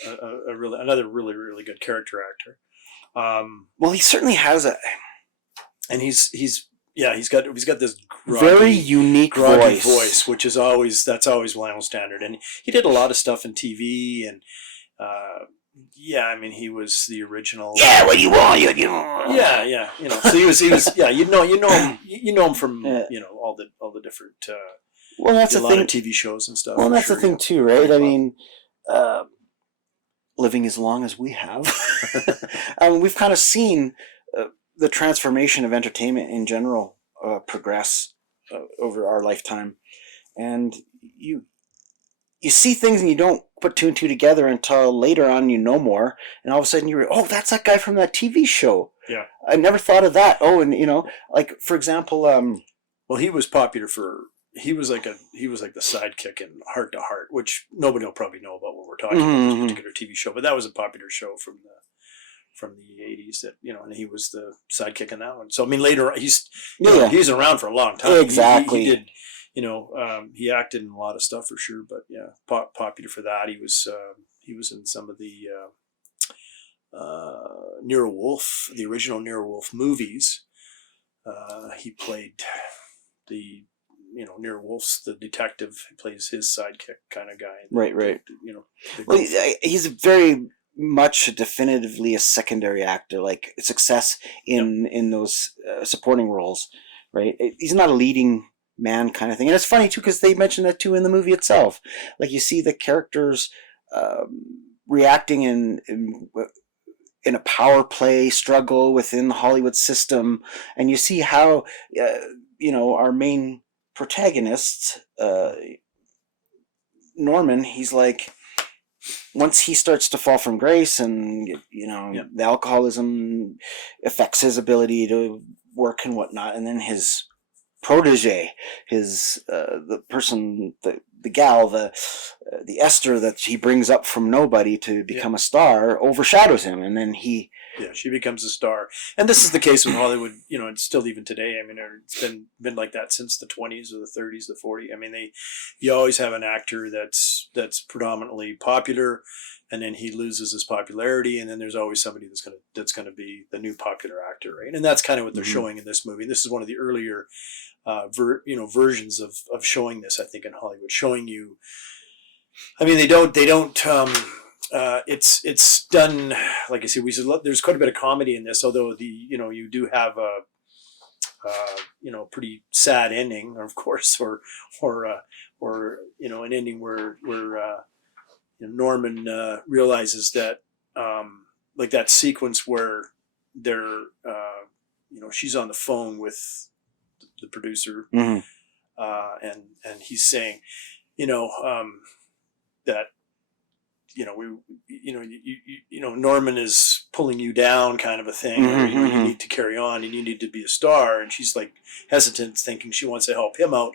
another really, really good character actor. Well, he certainly has and he's got this very unique voice, which is always Lionel Stander, and he did a lot of stuff in TV, and I mean, he was the original. Yeah, what do you want? Yeah. So he was. Yeah, you know him from all the different. Well, that's a the lot thing. of TV shows and stuff. Well, that's the thing too, right? I mean, living as long as we have, we've kind of seen the transformation of entertainment in general progress over our lifetime, and you see things and you don't put two and two together until later on you know more, and all of a sudden you're, oh, that's that guy from that TV show. Yeah. I never thought of that. Oh, and like for example, Well, he was popular for. He was like the sidekick in Heart to Heart, which nobody will probably know about when we're talking about this particular TV show. But that was a popular show from the 80s. That and he was the sidekick in that one. So I mean, later he's around for a long time. Exactly. He did. He acted in a lot of stuff for sure. But yeah, popular for that. He was in some of the Nero Wolfe, the original Nero Wolfe movies. He played the Nero Wolfe's the detective. He plays his sidekick kind of guy. Right. Well, he's very much definitively a secondary actor, like success in those supporting roles, right? He's not a leading man kind of thing. And it's funny too, because they mention that too in the movie itself. Like you see the characters reacting in a power play struggle within the Hollywood system, and you see how our main protagonist, Norman, he's like, once he starts to fall from grace and the alcoholism affects his ability to work and whatnot, and then his protege, the person, the gal, the Esther that he brings up from nobody to become a star, overshadows him, and then she becomes a star. And this is the case with Hollywood, it's still even today. I mean, it's been like that since the 20s or the 30s, the 40s. I mean, you always have an actor that's predominantly popular, and then he loses his popularity, and then there's always somebody that's gonna be the new popular actor, right? And that's kind of what they're showing in this movie. This is one of the earlier versions of showing this, I think, in Hollywood, showing you. I mean, they don't. It's done, like I said. There's quite a bit of comedy in this, although you do have a pretty sad ending, of course, or an ending where Norman realizes that like that sequence where they're she's on the phone with the producer, and he's saying that Norman is pulling you down, kind of a thing. Or, you need to carry on and you need to be a star. And she's like hesitant, thinking she wants to help him out,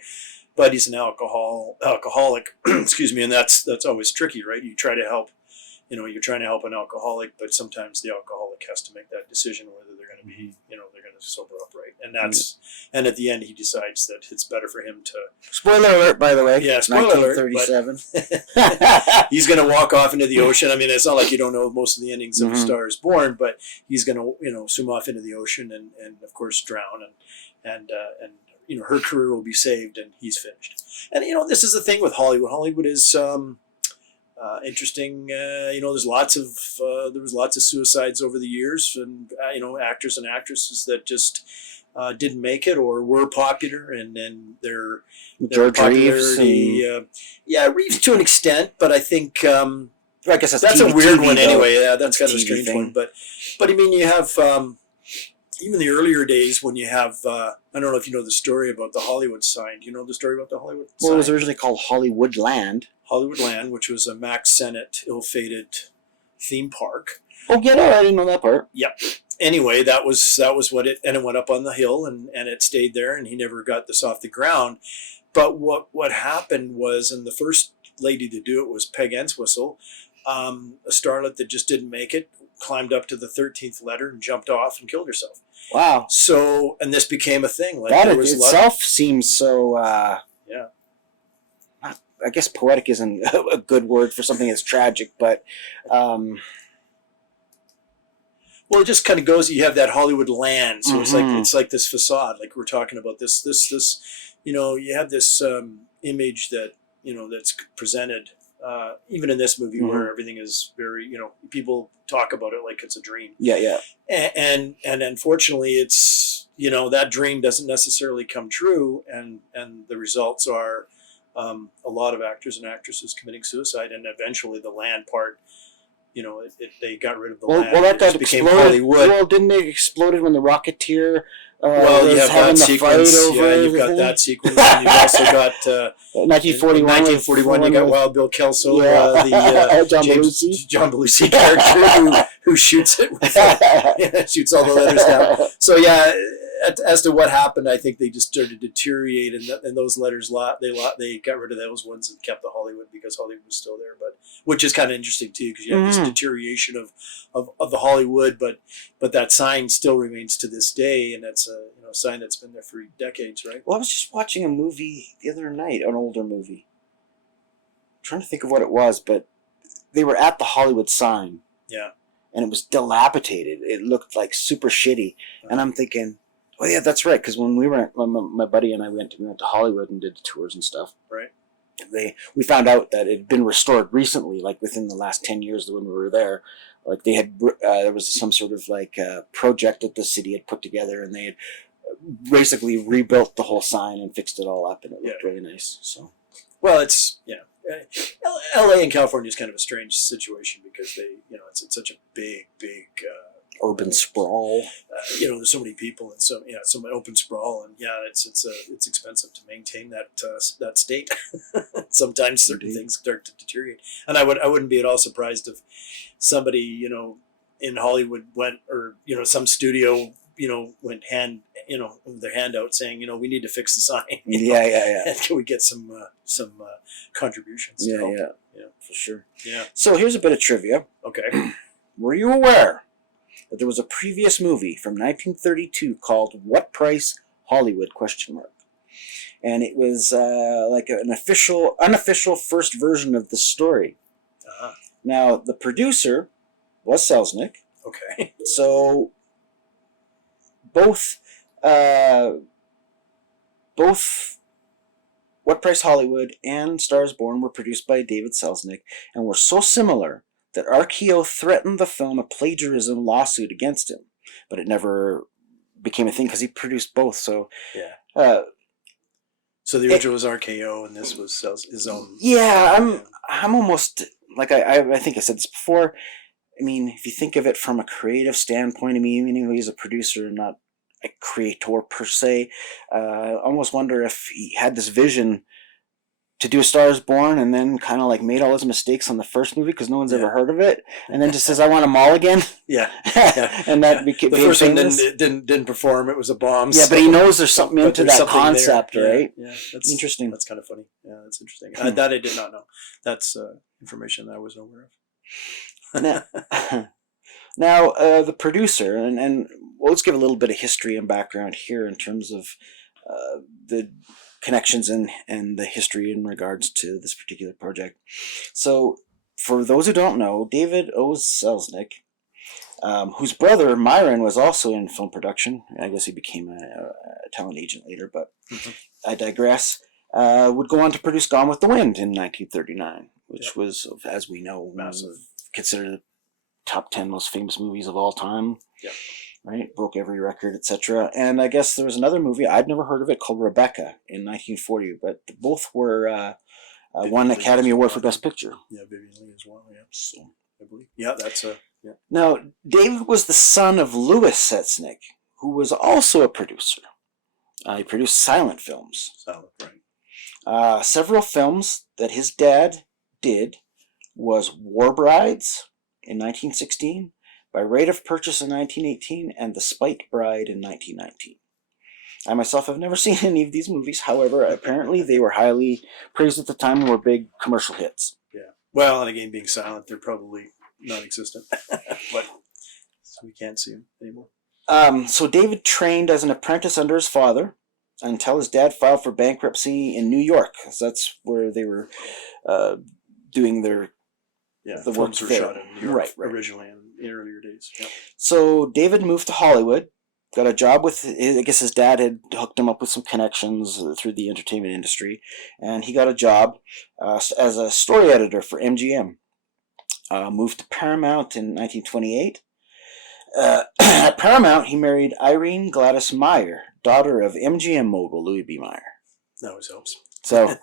but he's an alcoholic. Excuse me, and that's always tricky, right? You try to help. You're trying to help an alcoholic, but sometimes the alcoholic has to make that decision whether they're going to be, they're going to sober up, right? And and at the end, he decides that it's better for him to. Spoiler alert, by the way. Yeah, spoiler 1937. Alert. He's going to walk off into the ocean. I mean, it's not like you don't know most of the endings of A Star Is Born, but he's going to, swim off into the ocean and of course drown and her career will be saved and he's finished. And this is the thing with Hollywood. Hollywood is. Interesting. There was lots of suicides over the years, and actors and actresses that just didn't make it or were popular, and then their popularity. Reeves to an extent, but I think I guess that's a weird one anyway. Yeah, that's kind of a strange one. But I mean, you have even the earlier days when you have. I don't know if you know the story about the Hollywood sign. Do you know the story about the Hollywood sign? Well, it was originally called Hollywood Land. Hollywood Land, which was a Max Sennett ill-fated theme park. Oh, get out! I didn't know that part. Yep. Anyway, that was what it, and it went up on the hill, and it stayed there, and he never got this off the ground. But what happened was, and the first lady to do it was Peg Entwistle, a starlet that just didn't make it, climbed up to the 13th letter and jumped off and killed herself. Wow. So, and this became a thing. Like, that itself seems so. Yeah. I guess poetic isn't a good word for something that's tragic, but well, it just kind of goes. You have that Hollywood land, so it's like this facade, like we're talking about. This you have this image that that's presented, even in this movie where everything is very people talk about it like it's a dream. Yeah. And unfortunately, it's that dream doesn't necessarily come true, and the results are. A lot of actors and actresses committing suicide, and eventually the land part, they got rid of the land. Well, that got became exploded. Hollywood. Well, didn't they exploded when the Rocketeer Well, you was have having that the fight sequence. over Yeah, you've got everything. that sequence. And you've also got 1941. 1941. You got Wild Bill Kelso, Yeah. the John Belushi. John Belushi character who shoots it, shoots all the letters down. So yeah, as to what happened, I think they just started to deteriorate, and those letters they got rid of those ones and kept the Hollywood because Hollywood was still there. But which is kind of interesting too, because you have this deterioration of the Hollywood, but that sign still remains to this day, and that's a sign that's been there for decades, right? Well, I was just watching a movie the other night, an older movie. I'm trying to think of what it was, but they were at the Hollywood sign. Yeah. And it was dilapidated. It looked like super shitty. And I'm thinking, oh yeah, that's right. Because when my buddy and I went to Hollywood and did the tours and stuff. Right. We found out that it had been restored recently, like within the last 10 years when we were there. Like they had, there was some sort of like project that the city had put together, and they had basically rebuilt the whole sign and fixed it all up, and it looked really nice. So, well, it's L.A. and California is kind of a strange situation because they, it's such a big urban sprawl. There's so many people and so much open sprawl, and it's expensive to maintain that state. Sometimes certain things start to deteriorate, and I wouldn't be at all surprised if somebody in Hollywood went, or some studio went with their hand out saying, we need to fix the sign. Yeah. And can we get some contributions? Yeah, for sure. Yeah. So here's a bit of trivia. Okay. Were you aware that there was a previous movie from 1932 called What Price Hollywood? ? And it was like an unofficial first version of the story. Uh-huh. Now, the producer was Selznick. Okay. So both What Price Hollywood and Stars Born were produced by David Selznick and were so similar that RKO threatened the film a plagiarism lawsuit against him, but it never became a thing because he produced both. So yeah. So the original was RKO, and this was his own. Yeah, I'm almost like I think I said this before. I mean, if you think of it from a creative standpoint, I mean, even though he's a producer and not a creator per se, I almost wonder if he had this vision to do A Star Is Born and then kind of like made all his mistakes on the first movie because no one's ever heard of it, and then just says, "I want them all again." Yeah. And that became the first famous. one didn't perform. It was a bomb. Yeah, but he knows there's something into that concept, there. right? Yeah, that's interesting. That's kind of funny. Yeah, that's interesting. That I did not know. That's information that I wasn't aware of. Now, the producer, and well, let's give a little bit of history and background here in terms of the connections and the history in regards to this particular project. So, for those who don't know, David O. Selznick, whose brother Myron was also in film production. I guess he became a talent agent later, but I digress. Would go on to produce Gone with the Wind in 1939, which was, as we know, massive, considered the top 10 most famous movies of all time. Yeah. Right? Broke every record, etc. And I guess there was another movie, I'd never heard of it, called Rebecca in 1940, but both were won Academy Award for Best Picture. Yeah, Vivian Leigh as well, yeah. So, I believe. Yeah, that's yeah. Now, David was the son of Louis Selznick, who was also a producer. He produced silent films. Silent, right. Several films that his dad did was War Brides in 1916, By Right of Purchase in 1918, and The Spite Bride in 1919. I myself have never seen any of these movies. However, apparently they were highly praised at the time and were big commercial hits. Yeah. Well, and again, being silent, they're probably non-existent. But so we can't see them anymore. So David trained as an apprentice under his father until his dad filed for bankruptcy in New York. So that's where they were doing their the films were shot in New York right. originally in the earlier days. Yeah. So David moved to Hollywood, got a job with, I guess his dad had hooked him up with some connections through the entertainment industry, and he got a job as a story editor for MGM. Moved to Paramount in 1928. At Paramount, he married Irene Gladys Meyer, daughter of MGM mogul Louis B. Meyer. That always helps. So,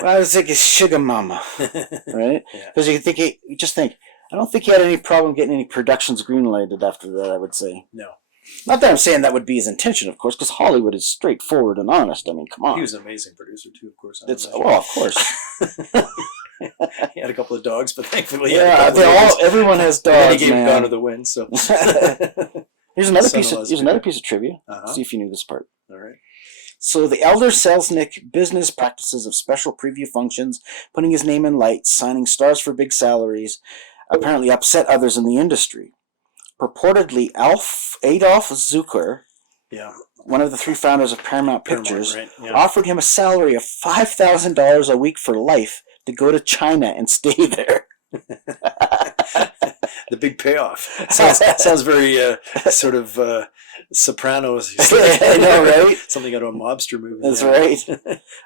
I was like his sugar mama, right? Because I don't think he had any problem getting any productions greenlighted after that, I would say. No. Not that I'm saying that would be his intention, of course, because Hollywood is straightforward and honest. I mean, come on. He was an amazing producer too, of course. Well, of course. He had a couple of dogs, but thankfully, everyone has dogs. And then he gave man. Gone with the Wind. So here's another piece of trivia. See if you knew this part. All right. So the elder Selznick business practices of special preview functions, putting his name in lights, signing stars for big salaries, apparently upset others in the industry. Purportedly, Adolphe Zucker, one of the three founders of Paramount Pictures, offered him a salary of $5,000 a week for life to go to China and stay there. The big payoff. Sounds very sort of Sopranos. I know, right? Something out of a mobster movie. That's right.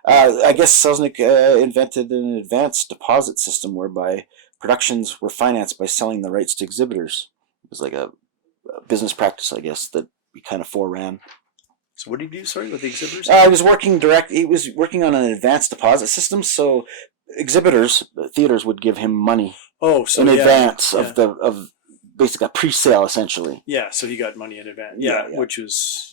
I guess Selznick invented an advanced deposit system whereby productions were financed by selling the rights to exhibitors. It was like a business practice, I guess, that we kind of foreran. So what did he do, sorry, with the exhibitors? He was working on an advanced deposit system, so theaters would give him money in advance of basically a pre-sale, essentially. Yeah, so he got money in advance. Which was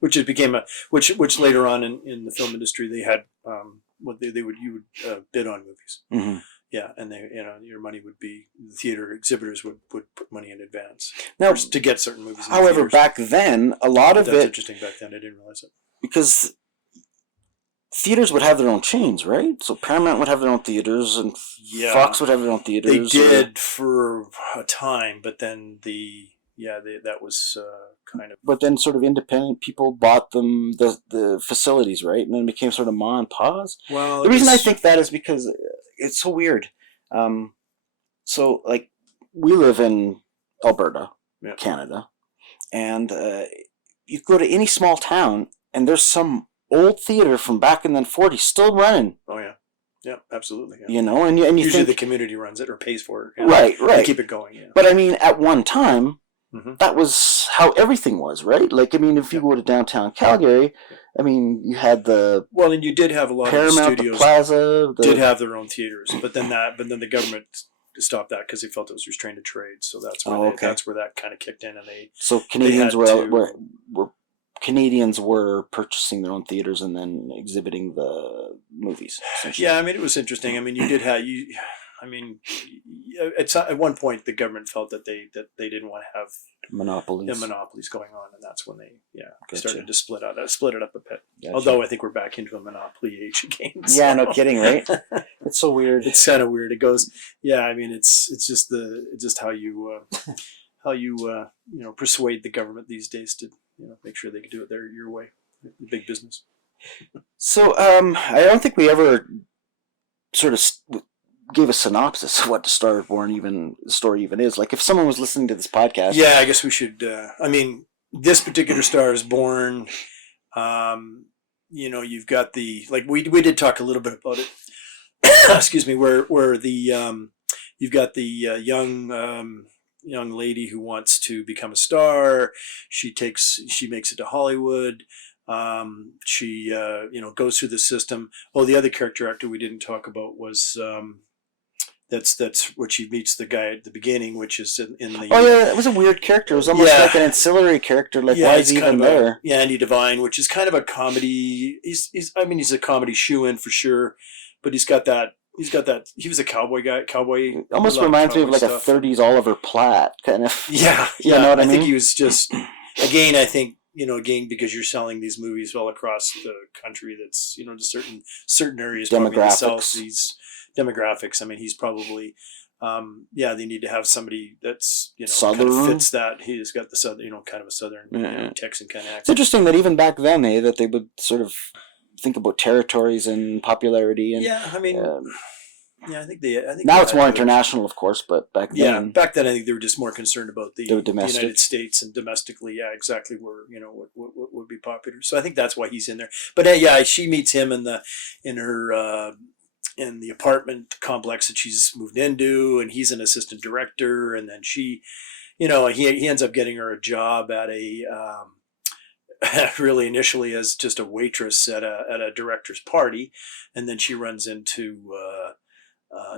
which it became which later on in the film industry they had you would bid on movies. Mm-hmm. Yeah, and your money would be the theater exhibitors would put money in advance now to get certain movies. However, back then a lot of that's interesting. Back then, I didn't realize it because theaters would have their own chains, right? So Paramount would have their own theaters, and Fox would have their own theaters. They did for a time, but then that was kind of. But then, sort of independent people bought them the facilities, right? And then it became sort of ma and pa's. Well, the reason I think that is because it's so weird. So, like, we live in Alberta, Canada, and you go to any small town, and there's some old theater from back in the 40s still running. Oh yeah, yeah, absolutely. Yeah. You know, and you usually think the community runs it or pays for it. Right. To keep it going. Yeah. But I mean, at one time, that was how everything was, right? Like, I mean, if you go to downtown Calgary, I mean, you had the and you did have a lot Paramount, of the studios. The Plaza did have their own theaters, but then the government stopped that because they felt it was restrained trade. So that's where that's where that kind of kicked in, and Canadians Canadians were purchasing their own theaters and then exhibiting the movies. Yeah, I mean, it was interesting. I mean, you did have at one point the government felt that they didn't want to have monopolies going on, and that's when they started to split it up a bit. Gotcha. Although I think we're back into a monopoly age again. So. Yeah, no kidding, right? It's so weird. It's kind of weird. It goes, I mean, it's just how you persuade the government these days to make sure they can do it your way, the big business. So I don't think we ever sort of gave a synopsis of what the Star is Born story even is. Like, if someone was listening to this podcast, I guess we should. I mean, this particular Star is Born. You've got we did talk a little bit about it. Excuse me, where the you've got the young lady who wants to become a star. She makes it to Hollywood. She goes through the system. Oh, the other character actor we didn't talk about was that's where she meets the guy at the beginning, which is in the. Oh yeah, it was a weird character. It was almost like an ancillary character. Like, why is he even there? Andy Devine, which is kind of a comedy. He's a comedy shoe-in for sure, but he's got that. He was a cowboy guy. Almost reminds me of like stuff. A 30s Oliver Platt kind of. Yeah. You know what I mean? I think he was just. Again, I think because you're selling these movies all across the country. That's to certain areas. Demographics. These demographics. I mean, he's probably. They need to have somebody that's Southern. Kind of fits that. He's got the southern, kind of a southern Texan kind of accent. It's interesting that even back then, that they would sort of think about territories and popularity and I think now it's more international, of course, but back then I think they were just more concerned about the United States and domestically, exactly where what would be popular. So I think that's why he's in there. But she meets him in the apartment complex that she's moved into, and he's an assistant director, and then she, he ends up getting her a job at a. Really initially as just a waitress at a director's party, and then she runs into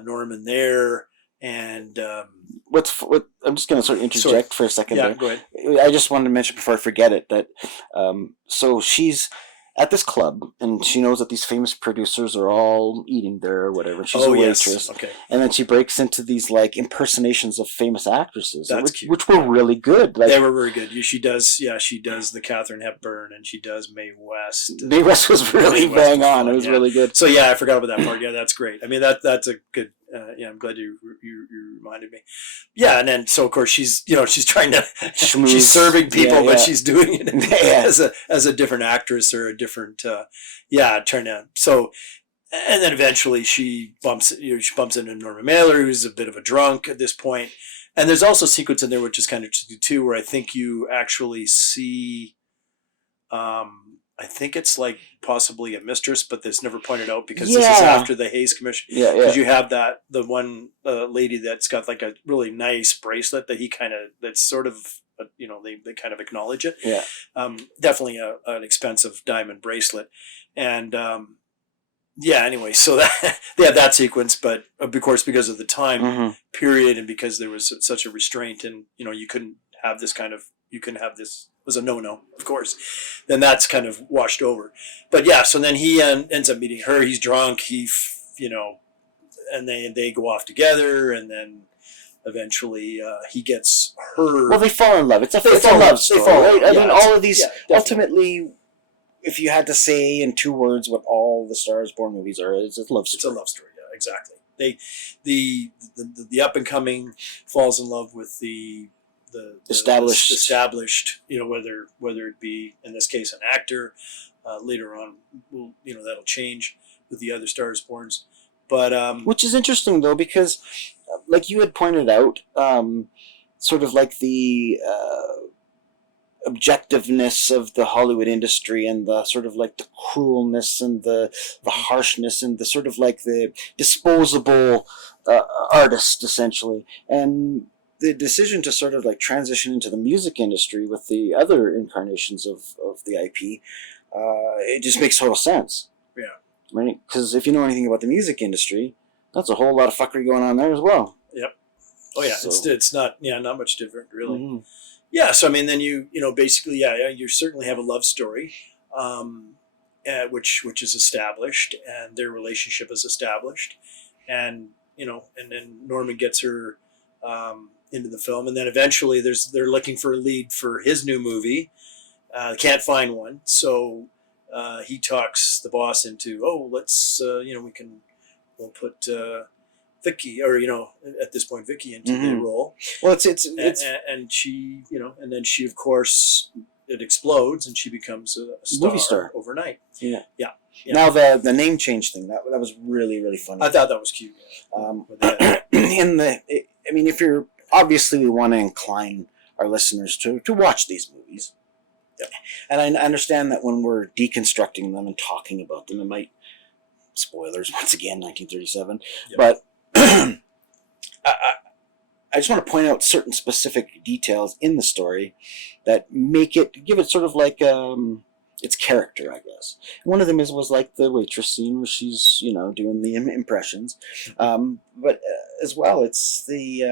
Norman there, And what I'm just going to sort of interject for a second. Yeah, there. go ahead. I just wanted to mention before I forget it that so she's at this club and she knows that these famous producers are all eating there or whatever. She's a waitress. Yes. Okay. And then she breaks into these like impersonations of famous actresses, That's cute. which were really good. Like, they were very good. She does the Katharine Hepburn, and she does Mae West. Mae West was really bang on. It was really good. So yeah, I forgot about that part. Yeah, that's great. I mean, that's a good. I'm glad you reminded me. Yeah, and then so of course she's trying to she's serving people, but she's doing it as a different actress or a different trying to so. And then eventually she bumps into Norman Mailer, who's a bit of a drunk at this point. And there's also a sequence in there which is kind of interesting too, where I think you actually see, I think it's like possibly a mistress, but that's never pointed out because this is after the Hays Commission. Yeah, because you have the one lady that's got like a really nice bracelet that that's sort of. They kind of acknowledge it. Yeah. Definitely an expensive diamond bracelet, and. Anyway, so that they have that sequence, but of course, because of the time period and because there was such a restraint and, you couldn't have this was a no-no, of course, then that's kind of washed over. But yeah, so then he ends up meeting her. He's drunk. And they go off together and then eventually he gets her. Well, they fall in love. It's a love story, right? I mean, all of these, ultimately... If you had to say in 2 words what all the Stars Born movies are, it's a love story. It's a love story, yeah, exactly. The up and coming falls in love with the established, whether it be in this case an actor, later on, that'll change with the other Stars Borns, but which is interesting though because, like you had pointed out, sort of like the. Objectiveness of the Hollywood industry and the sort of like the cruelness and the harshness and the sort of like the disposable artist essentially, and the decision to sort of like transition into the music industry with the other incarnations of the IP, it just makes total sense. Yeah. Right? Because if you know anything about the music industry, that's a whole lot of fuckery going on there as well. Yep. Oh yeah, so. It's not much different really. Mm-hmm. Yeah, so I mean, then basically, you certainly have a love story, which is established, and their relationship is established, and and then Norman gets her into the film, and then eventually they're looking for a lead for his new movie, can't find one, so he talks the boss into let's we'll put. Vicky, or at this point, Vicky into the role. Well, it's and she, and then she, of course, it explodes, and she becomes a movie star overnight. Yeah. Now the name change thing that was really really funny. I thought that was cute. If you're obviously we want to incline our listeners to watch these movies. Yeah. And I understand that when we're deconstructing them and talking about them, it might spoilers once again, 1937, but. I just want to point out certain specific details in the story that give it sort of like its character, I guess. One of them was like the waitress scene where she's doing the impressions, but as well it's the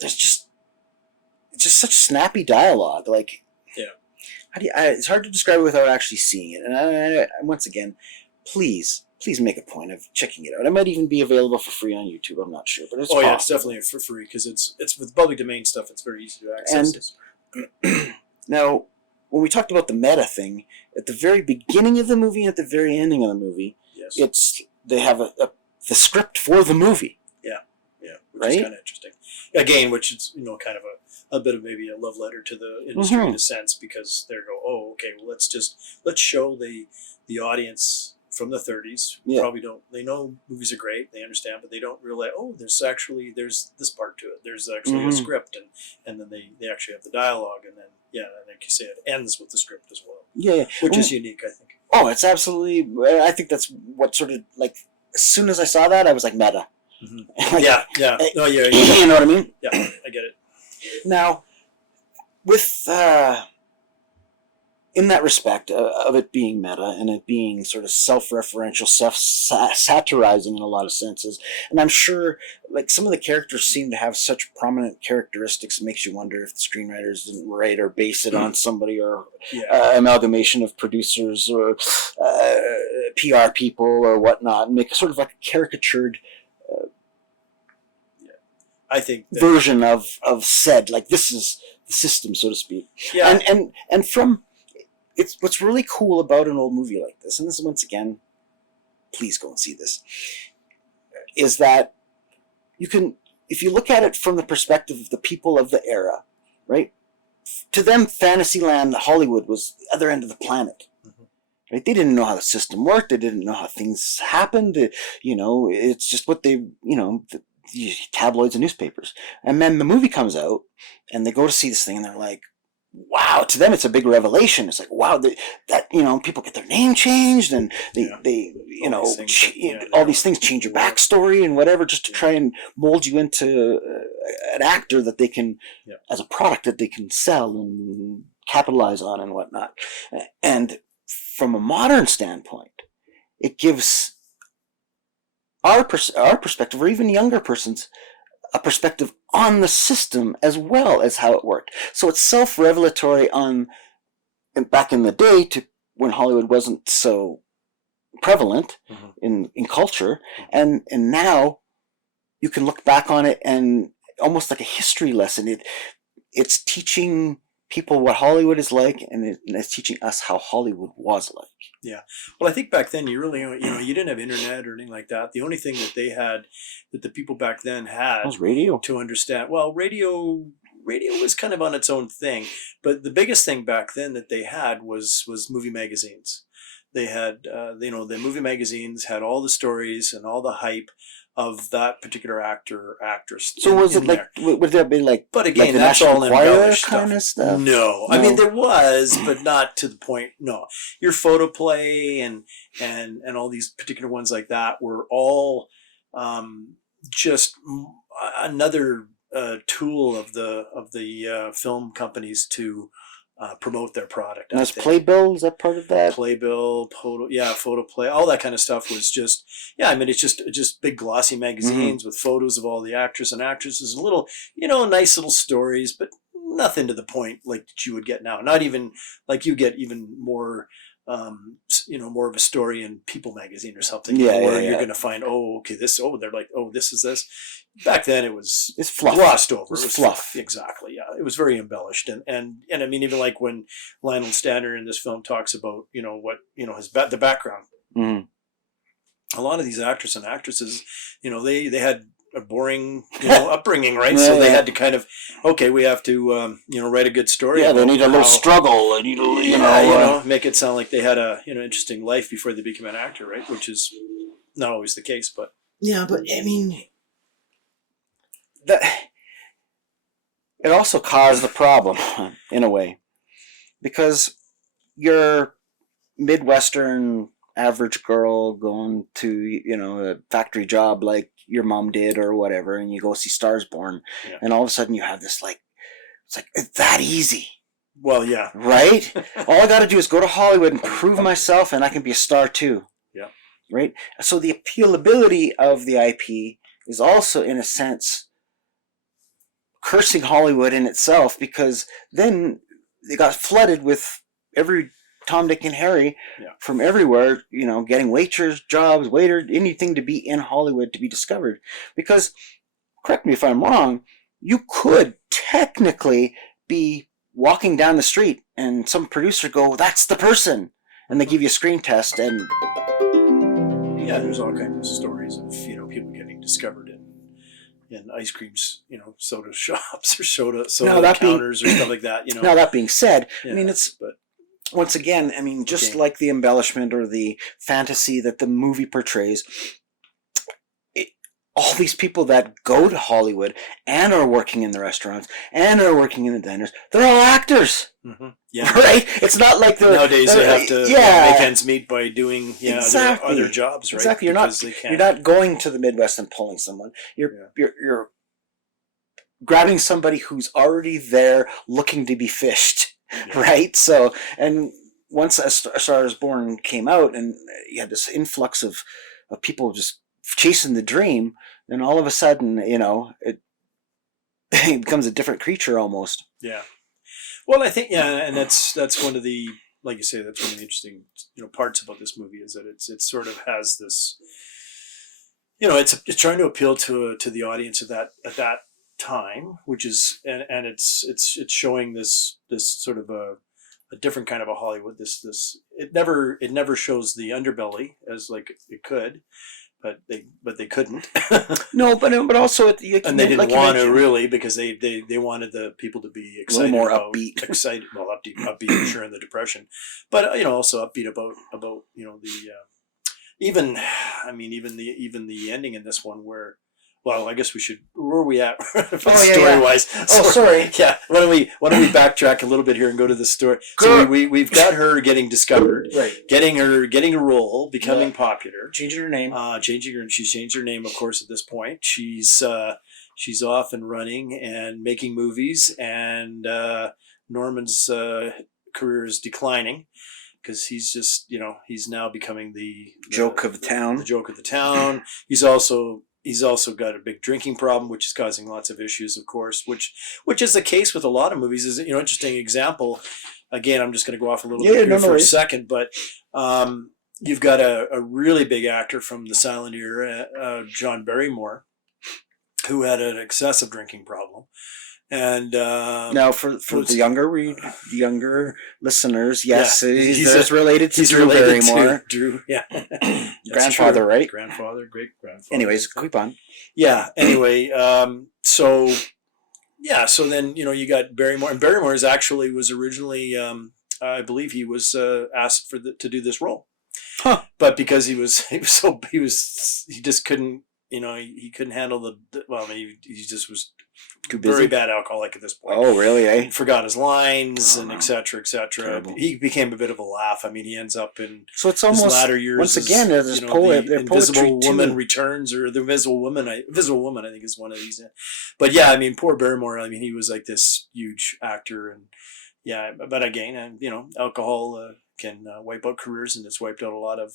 there's just such snappy dialogue. Like it's hard to describe it without actually seeing it. And I once again, please make a point of checking it out. It might even be available for free on YouTube. I'm not sure, but it's it's definitely for free because it's with public domain stuff. It's very easy to access. And now, when we talked about the meta thing at the very beginning of the movie and at the very ending of the movie, they have the script for the movie. Which is kind of interesting. Again, which is kind of a bit of maybe a love letter to the industry in a sense because they go, let's show the audience. From the 30s, probably they know movies are great, they understand, but they don't realize, there's this part to it. There's actually a script, and then they actually have the dialogue, and then like you say, it ends with the script as well. Yeah. Which is unique, I think. Oh, it's absolutely. I think that's what sort of like. As soon as I saw that, I was like meta. Mm-hmm. Yeah. No, you know what I mean? Yeah, I get it. Now, with in that respect of it being meta and it being sort of self-referential, self-satirizing in a lot of senses. And I'm sure like some of the characters seem to have such prominent characteristics it makes you wonder if the screenwriters didn't write or base it on somebody or amalgamation of producers or PR people or whatnot and make a sort of like a caricatured I think version of said, like this is the system, so to speak. Yeah. And from it's what's really cool about an old movie like this, and this is once again, please go and see this, is that you can, if you look at it from the perspective of the people of the era, right? To them, Fantasyland, Hollywood was the other end of the planet. Right? They didn't know how the system worked. They didn't know how things happened. It's just what they, the tabloids and newspapers. And then the movie comes out, and they go to see this thing, and they're like, wow, to them it's a big revelation. It's like, wow, people get their name changed, and all these things change your backstory and whatever, just to try and mold you into an actor that they can, as a product that they can sell and capitalize on and whatnot. And from a modern standpoint, it gives our perspective, or even younger persons, a perspective on the system as well as how it worked. So it's self-revelatory on back in the day, to when Hollywood wasn't so prevalent in culture, and now you can look back on it and almost like a history lesson. It's teaching people what Hollywood is like, and it's teaching us how Hollywood was like. Yeah. Well, I think back then you really, you didn't have internet or anything like that. The only thing that they had, that the people back then had, was radio. To understand. Well, radio was kind of on its own thing, but the biggest thing back then that they had was movie magazines. They had, the movie magazines had all the stories and all the hype of that particular actor or actress. So was it like, would there be like, but again, like the that's National all Enquirer embellished kind of stuff? No, I mean there was, but not to the point. No, your photoplay and all these particular ones like that were all just another tool of the film companies to promote their product. And was Playbill, is that part of that? Playbill, photoplay, all that kind of stuff was just, it's just big glossy magazines with photos of all the actors and actresses, and little, nice little stories, but nothing to the point like that you would get now. Not even like you get even more, more of a story in People magazine or something. Where you're going to find, they're like, this is this. Back then it's fluff. Glossed over. It was fluff. Exactly. Yeah. It was very embellished. And I mean, even like when Lionel Stander in this film talks about, the background, a lot of these actors and actresses, they had a boring, upbringing, right? So they had to kind of, we have to, write a good story. Yeah, they need a little struggle. They need a, make it sound like they had a, interesting life before they became an actor, right? Which is not always the case, but. Yeah, but I mean, it also caused the problem in a way, because your Midwestern average girl going to, a factory job like your mom did or whatever, and you go see Stars Born, and all of a sudden you have this it's like, it's that easy. Well, yeah. Right? All I got to do is go to Hollywood and prove myself, and I can be a star too. Yeah. Right? So the appealability of the IP is also, in a sense, cursing Hollywood in itself, because then they got flooded with every Tom, Dick, and Harry from everywhere, getting waitress jobs, waiter, anything to be in Hollywood to be discovered. Because, correct me if I'm wrong, you could technically be walking down the street and some producer go, that's the person, and they give you a screen test, and there's all kinds of stories of people getting discovered in ice creams, soda shops or soda counters or stuff like that. Now that being said, I mean once again, just like the embellishment or the fantasy that the movie portrays, all these people that go to Hollywood and are working in the restaurants and are working in the diners, they're all actors. Mm-hmm. Yeah. Right? It's not like nowadays they have to make ends meet by doing other jobs, right? Exactly. You're not going to the Midwest and pulling someone. You're grabbing somebody who's already there looking to be fished. Yeah. Right? So, and once A Star Is Born came out, and you had this influx of people just chasing the dream, then all of a sudden, it becomes a different creature almost. Yeah. Well, I think and that's one of the, like you say, that's one of the interesting parts about this movie, is that it sort of has this, it's trying to appeal to the audience at that time, which is and it's showing this sort of a different kind of a Hollywood. This it never shows the underbelly as like it could, but they couldn't. No, but also and they didn't want to really, because they wanted the people to be excited, a little more upbeat, upbeat, sure, in the Depression, but also upbeat about the even the ending in this one where. Well, I guess we should. Where are we at story-wise? Oh, sorry. Yeah. Why don't we backtrack a little bit here and go to the story? So we've got her getting discovered, right? Getting a role, becoming popular, changing her name. She's changed her name, of course. At this point, she's off and running and making movies, and Norman's career is declining because he's just he's now becoming the joke of the town. The joke of the town. He's also got a big drinking problem, which is causing lots of issues, of course, which is the case with a lot of movies. Is interesting example. Again, I'm just going to go off a little bit here for a second, but you've got a really big actor from the silent era, John Barrymore, who had an excessive drinking problem. And now for the younger listeners, yes, he's related to Drew Barrymore. Drew, yeah, grandfather, right? Grandfather, great grandfather. Anyways, keep on. Yeah. Anyway, so then you got Barrymore, and Barrymore was originally, I believe he was asked to do this role, but because he just couldn't, he couldn't handle he just was. Very bad alcoholic at this point. Oh, really? Eh? Forgot his lines and et cetera, et cetera. He became a bit of a laugh. I mean, he ends up in it's almost his latter years. Once again, there's the Invisible Woman Returns, or the Invisible Woman. I think is one of these. But yeah, I mean, poor Barrymore. I mean, he was like this huge actor, and yeah. But again, alcohol can wipe out careers, and it's wiped out a lot of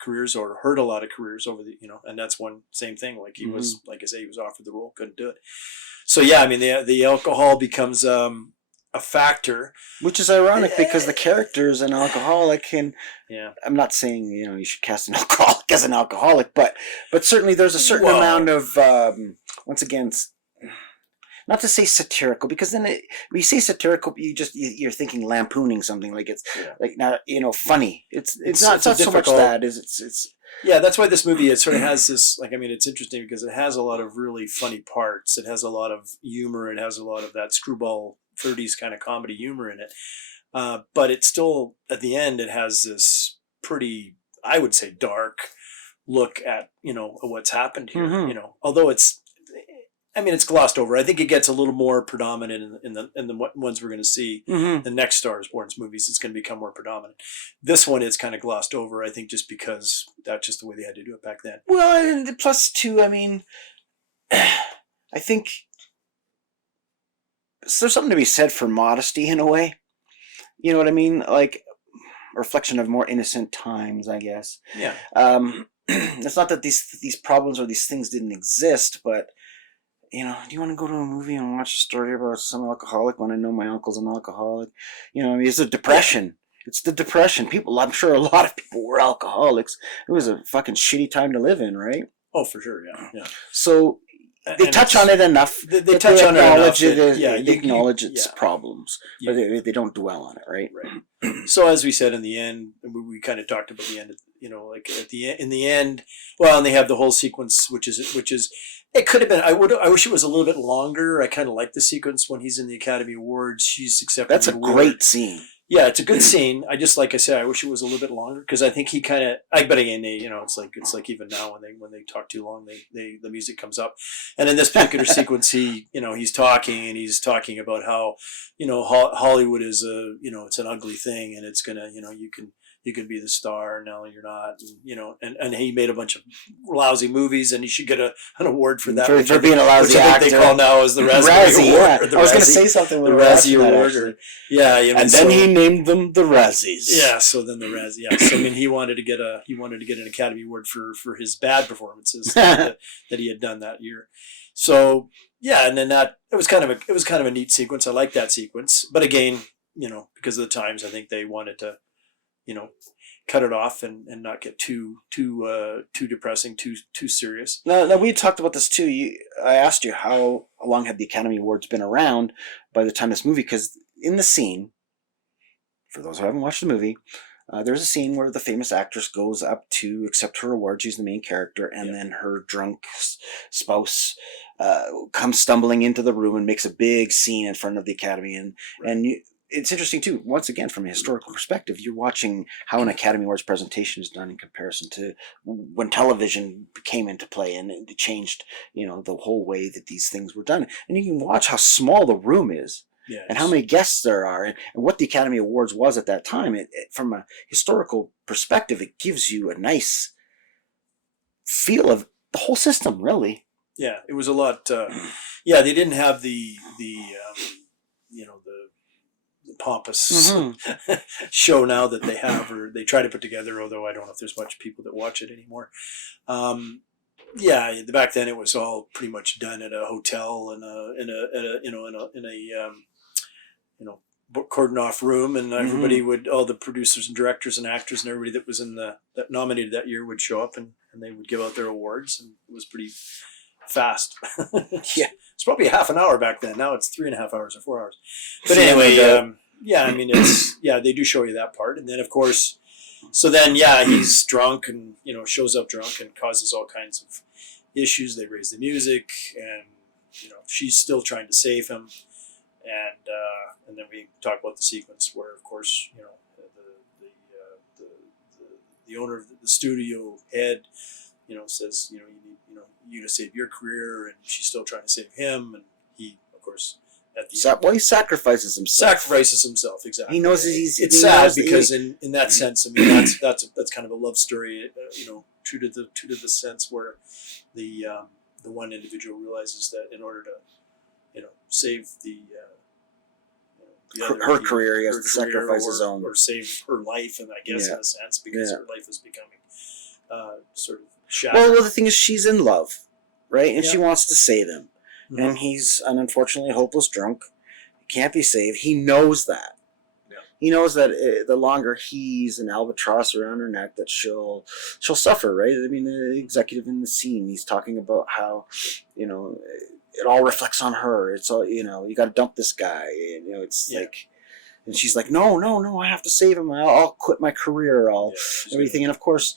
careers, or hurt a lot of careers over the and that's one same thing. Like he was, like I say, he was offered the role, couldn't do it. So yeah, I mean the alcohol becomes a factor, which is ironic because the character is an alcoholic, and I'm not saying you should cast an alcoholic as an alcoholic, but certainly there's a certain amount of once again, not to say satirical, because then when you say satirical, you're thinking lampooning something, like it's like not funny. It's not so much that it's. Yeah, that's why this movie, it sort of has this, it's interesting because it has a lot of really funny parts. It has a lot of humor. It has a lot of that screwball 30s kind of comedy humor in it. But it's still, at the end, it has this pretty, I would say, dark look at, what's happened here. Mm-hmm. Although it's glossed over. I think it gets a little more predominant in the ones we're going to see. Mm-hmm. The next Star Is Born movies, it's going to become more predominant. This one is kind of glossed over, I think, just because that's just the way they had to do it back then. Well, and plus too, I think there's something to be said for modesty in a way. You know what I mean? Like a reflection of more innocent times, I guess. Yeah. It's not that these problems or these things didn't exist, but do you want to go to a movie and watch a story about some alcoholic when I know my uncle's an alcoholic? It's a depression. It's the depression. I'm sure a lot of people were alcoholics. It was a fucking shitty time to live in, right? Oh, for sure, yeah. So they touch on it enough. They touch on it enough. They acknowledge its problems, but they don't dwell on it, right? Right. So as we said in the end, we kind of talked about the end. In the end, well, and they have the whole sequence, which is. It could have been. I wish it was a little bit longer. I kind of like the sequence when he's in the Academy Awards. She's accepting. That's a great scene. Yeah, it's a good scene. I just, like I said, I wish it was a little bit longer because I think he kind of. But again, it's like even now when they talk too long, the music comes up, and in this particular sequence, he's talking about how Hollywood is it's an ugly thing, and it's gonna you can you could be the star. No, you're not. And, you know, and he made a bunch of lousy movies, and he should get an award for that. For being a lousy which I think actor. they call now as the Razzie Award. Yeah. The I was going to Razzie- say something the when we were Razzie watching that, Award. actually. Yeah, I mean, And then he named them the Razzies. Yeah, so then the Razzie. Yeah, so I mean, he wanted to get an Academy Award for his bad performances that he had done that year. So yeah, and then it was kind of a neat sequence. I like that sequence, but again, you know, because of the times, I think they wanted to, you know, cut it off and not get too depressing, too serious. Now we talked about this too. I asked you how long had the Academy Awards been around by the time this movie, because in the scene, for those who haven't watched the movie, there's a scene where the famous actress goes up to accept her award. She's the main character, and then her drunk spouse comes stumbling into the room and makes a big scene in front of the Academy. It's interesting too. Once again, from a historical perspective, you're watching how an Academy Awards presentation is done in comparison to when television came into play, and it changed, you know, the whole way that these things were done. And you can watch how small the room is. Yes. And how many guests there are, and what the Academy Awards was at that time. From a historical perspective, it gives you a nice feel of the whole system, really. Yeah, it was a lot. Yeah, they didn't have the you know, the pompous show now that they have, or they try to put together. Although I don't know if there's much people that watch it anymore. Yeah, back then it was all pretty much done at a hotel in a cordon off room, and everybody all the producers and directors and actors and everybody that was that nominated that year would show up, and they would give out their awards, and it was pretty fast. Yeah, it's probably a half an hour back then. Now it's 3.5 hours or 4 hours. But anyway, yeah, I mean, they do show you that part, and then of course, so then he's drunk and, you know, shows up drunk and causes all kinds of issues. They raise the music, and, you know, she's still trying to save him. And then we talk about the sequence where, of course, you know, the owner of the studio head, you know, says, you know, you need, you know, you to save your career, and she's still trying to save him, and he, of course, at the end, well, he sacrifices himself. Exactly. He knows it's sad because in that sense, I mean, that's kind of a love story, you know, true to the sense where the one individual realizes that in order to, you know, save her career, he has to sacrifice his own, or save her life, and I guess in a sense, because her life is becoming sort of shattered. Well, the thing is, she's in love, right, and she wants to save him, and he's an unfortunately hopeless drunk. He can't be saved. He knows that. Yeah. He knows that the longer he's an albatross around her neck, that she'll suffer, right? I mean, the executive in the scene, he's talking about how, you know, it all reflects on her. It's all, you know, you got to dump this guy. And, you know, it's like, and she's like, no, I have to save him. I'll quit my career. Everything. And of course,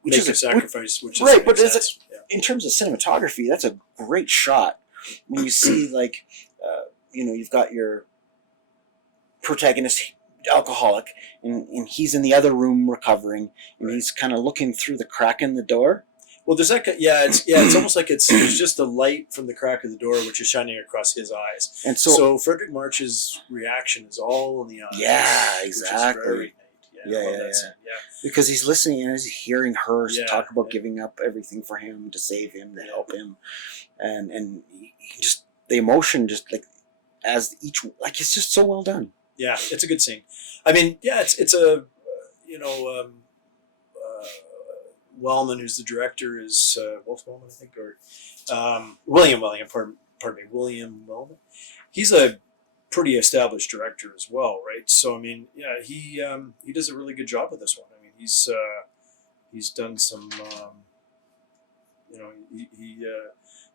which is a sacrifice, which is right. But in terms of cinematography, that's a great shot. When you see, like, you know, you've got your protagonist, alcoholic, and he's in the other room recovering, and he's kind of looking through the crack in the door. Well, there's that. It's almost like it's just a light from the crack of the door, which is shining across his eyes. And so Fredric March's reaction is all in the eyes. Yeah, exactly. Which is very Yeah. Because he's listening and he's hearing her talk about giving up everything for him, to save him, to help him, and he just, the emotion, just like as each, like, it's just so well done. Yeah, it's a good scene. I mean, it's a, you know. Wellman, who's the director, is Wolf Wellman, I think, or William Wellman. Pardon me, William Wellman. He's a pretty established director as well, right? So I mean, he does a really good job with this one. I mean, he's done some, you know,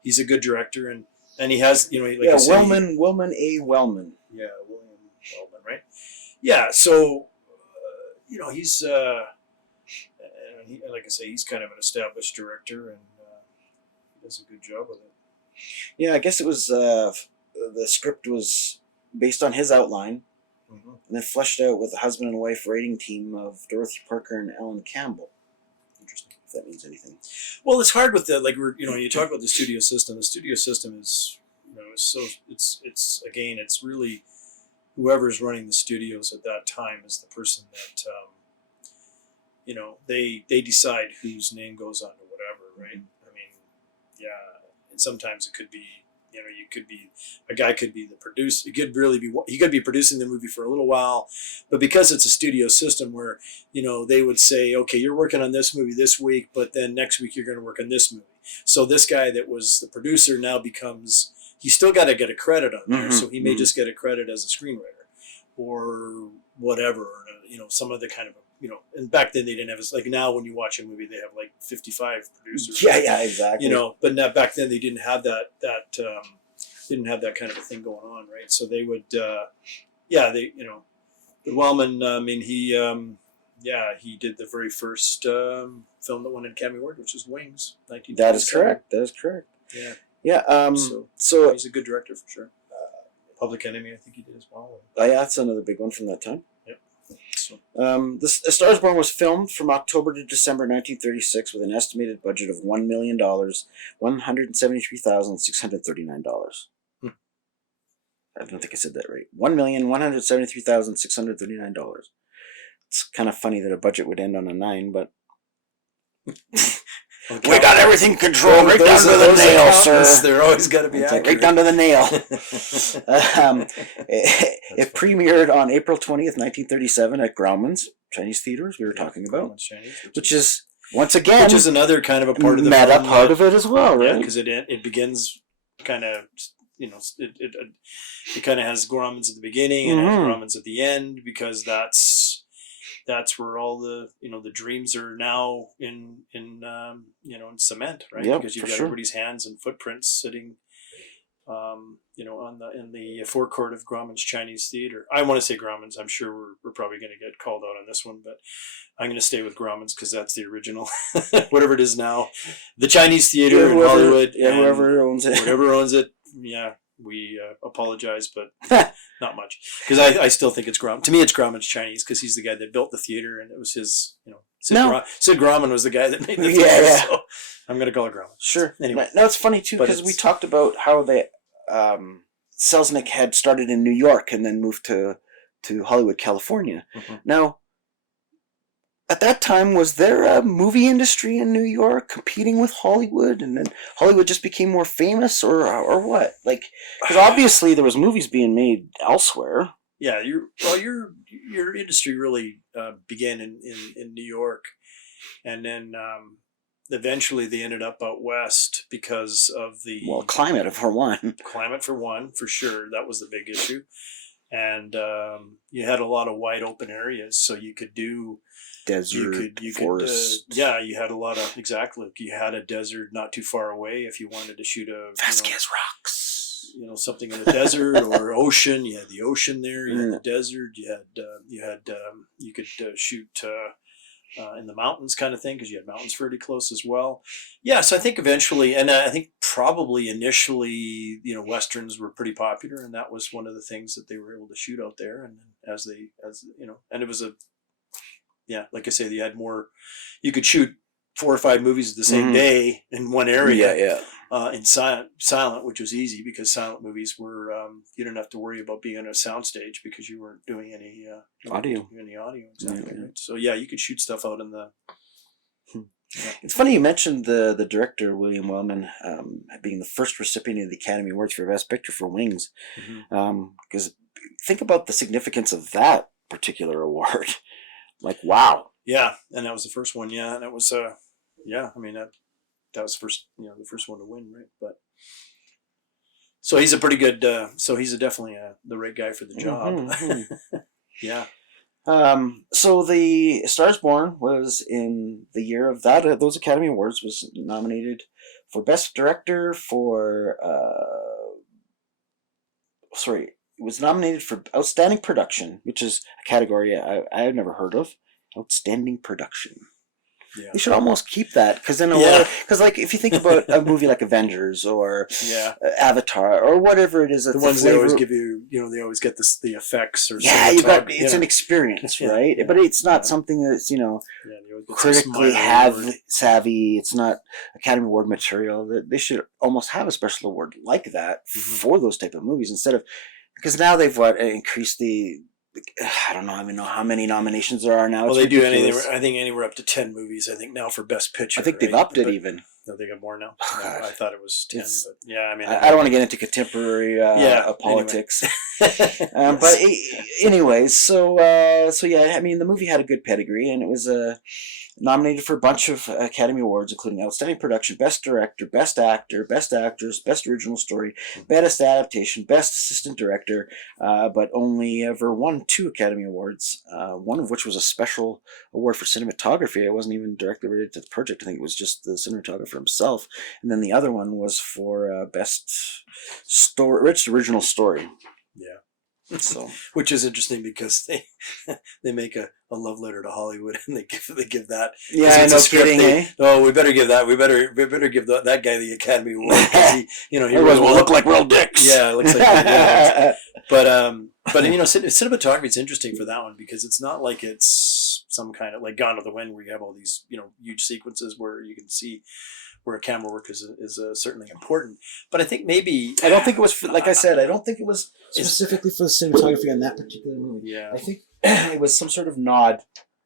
he's a good director, and he has, you know, like I say, Wellman. Yeah, William Wellman, right? Yeah, so you know, he's. Like I say, he's kind of an established director, and he does a good job with it. Yeah, I guess it was the script was based on his outline, and then fleshed out with a husband and wife writing team of Dorothy Parker and Alan Campbell. Interesting, if that means anything. Well, it's hard with the, like, you know, you talk about the studio system. The studio system is, you know, it's again, it's really whoever's running the studios at that time is the person that they decide whose name goes on to whatever, right? I mean, yeah, and sometimes it could be, you could be, a guy could be the producer. He could be producing the movie for a little while, but because it's a studio system where, they would say, okay, you're working on this movie this week, but then next week you're going to work on this movie. So this guy that was the producer now becomes, he's still got to get a credit on there. So he may just get a credit as a screenwriter or whatever, some other kind of, and back then they didn't have, like now when you watch a movie, they have like 55 producers. Yeah, exactly. But back then they didn't have that kind of a thing going on, right? So they would, but Wellman, I mean, he did the very first film that won an Academy Award, which is Wings, 1957. That is correct. Yeah. Yeah. So he's a good director for sure. Public Enemy, I think he did as well. Oh yeah, that's another big one from that time. Yep. So. A Star is Born was filmed from October to December 1936 with an estimated budget of $1 million, $173,639. I don't think I said that right. $1,173,639. It's kind of funny that a budget would end on a 9, but we got everything controlled right down to the nail, sir. They're always got to be accurate. Right down to the nail. It premiered on April 20th, 1937 at Grauman's Chinese Theater, as we were talking about, which is, once again, which is another kind of a part of the meta film, part of it as well, right? Yeah, because it begins kind of, it kind of has Grauman's at the beginning and has Grauman's at the end, because that's where all the the dreams are now in cement, right? Yep, because you've got everybody's hands and footprints sitting in the forecourt of Grauman's Chinese Theater. I want to say Grauman's. I'm sure we're probably going to get called out on this one, but I'm going to stay with Grauman's because that's the original, whatever it is now, the Chinese Theater in Hollywood. Yeah, whoever owns it. Whatever owns it. Yeah, we apologize, but not much, because I still think it's Grauman. To me, it's Grauman's Chinese because he's the guy that built the theater, and it was his. Sid Grauman was the guy that made the theater. Yeah. So I'm going to call it Grauman. Sure. Anyway, no, it's funny too because we talked about how they Selznick had started in New York and then moved to Hollywood, California. Mm-hmm. Now, at that time, was there a movie industry in New York competing with Hollywood, and then Hollywood just became more famous, or what? Like, because obviously there was movies being made elsewhere. Yeah, your industry really began in New York, and then eventually they ended up out west because of the climate for one. Climate for one, for sure, that was the big issue, and you had a lot of wide open areas, so you could do desert, forest. You had a lot of you had a desert not too far away if you wanted to shoot a Vasquez Rocks. Something in the desert or ocean. You had the ocean there. You had the desert. You could shoot in the mountains, kind of thing, because you had mountains pretty close as well. Yeah, so I think eventually, and I think probably initially, westerns were pretty popular, and that was one of the things that they were able to shoot out there. And and it was like I say, you had more. You could shoot 4 or 5 movies the same day in one area. Yeah. In silent, which was easy because silent movies were you didn't have to worry about being on a soundstage because you weren't doing any audio. Exactly. Right? So you could shoot stuff out in the. Yeah. It's funny you mentioned the director William Wellman being the first recipient of the Academy Awards for Best Picture for Wings, because think about the significance of that particular award. Like, wow. Yeah, and that was the first one. Yeah, and it was I mean that was first, the first one to win, right? But so he's a pretty good. So he's definitely the right guy for the job. Mm-hmm. Yeah. So the Star is Born was in the year of those Academy Awards, was nominated for Best Director for. It was nominated for Outstanding Production, which is a category I have never heard of. Outstanding Production. Yeah. They should almost keep that, because in a way, because like if you think about a movie like Avengers or Avatar or whatever it is, the ones they always give you, they always get the effects or it's an experience, right? But it's not something that's critically savvy. It's not Academy Award material. That they should almost have a special award like that for those type of movies instead of, because now they've increased the I don't even know how many nominations there are now. Well, It's they do ridiculous. I think anywhere up to 10 movies. I think now for Best Picture. I think they've right? upped it But- even. No, they got more now. Oh, No, God. I thought it was 10, It's- but yeah, I mean, I don't want to get into contemporary politics. But anyways, so yeah, I mean, the movie had a good pedigree, and it was nominated for a bunch of Academy Awards, including Outstanding Production, Best Director, Best Actor, Best Actress, Best Original Story, Best Adaptation, Best Assistant Director, but only ever won 2 Academy Awards, one of which was a special award for cinematography. It wasn't even directly related to the project. I think it was just the cinematographer himself. And then the other one was for Best Original Story. Yeah. So, Which is interesting because they make a love letter to Hollywood and they give that. yeah, it's no a script, kidding, eh? Oh, we better give that. We better give that guy the Academy Award because he Everyone will look like real dicks. Yeah, it looks like. Yeah, but cinematography is interesting for that one because it's not like it's some kind of like Gone with the Wind where you have all these huge sequences where you can see where camera work is certainly important. But I think maybe I don't think it was like I said. I don't think it was specifically for the cinematography on that particular movie. Yeah, I think it was some sort of nod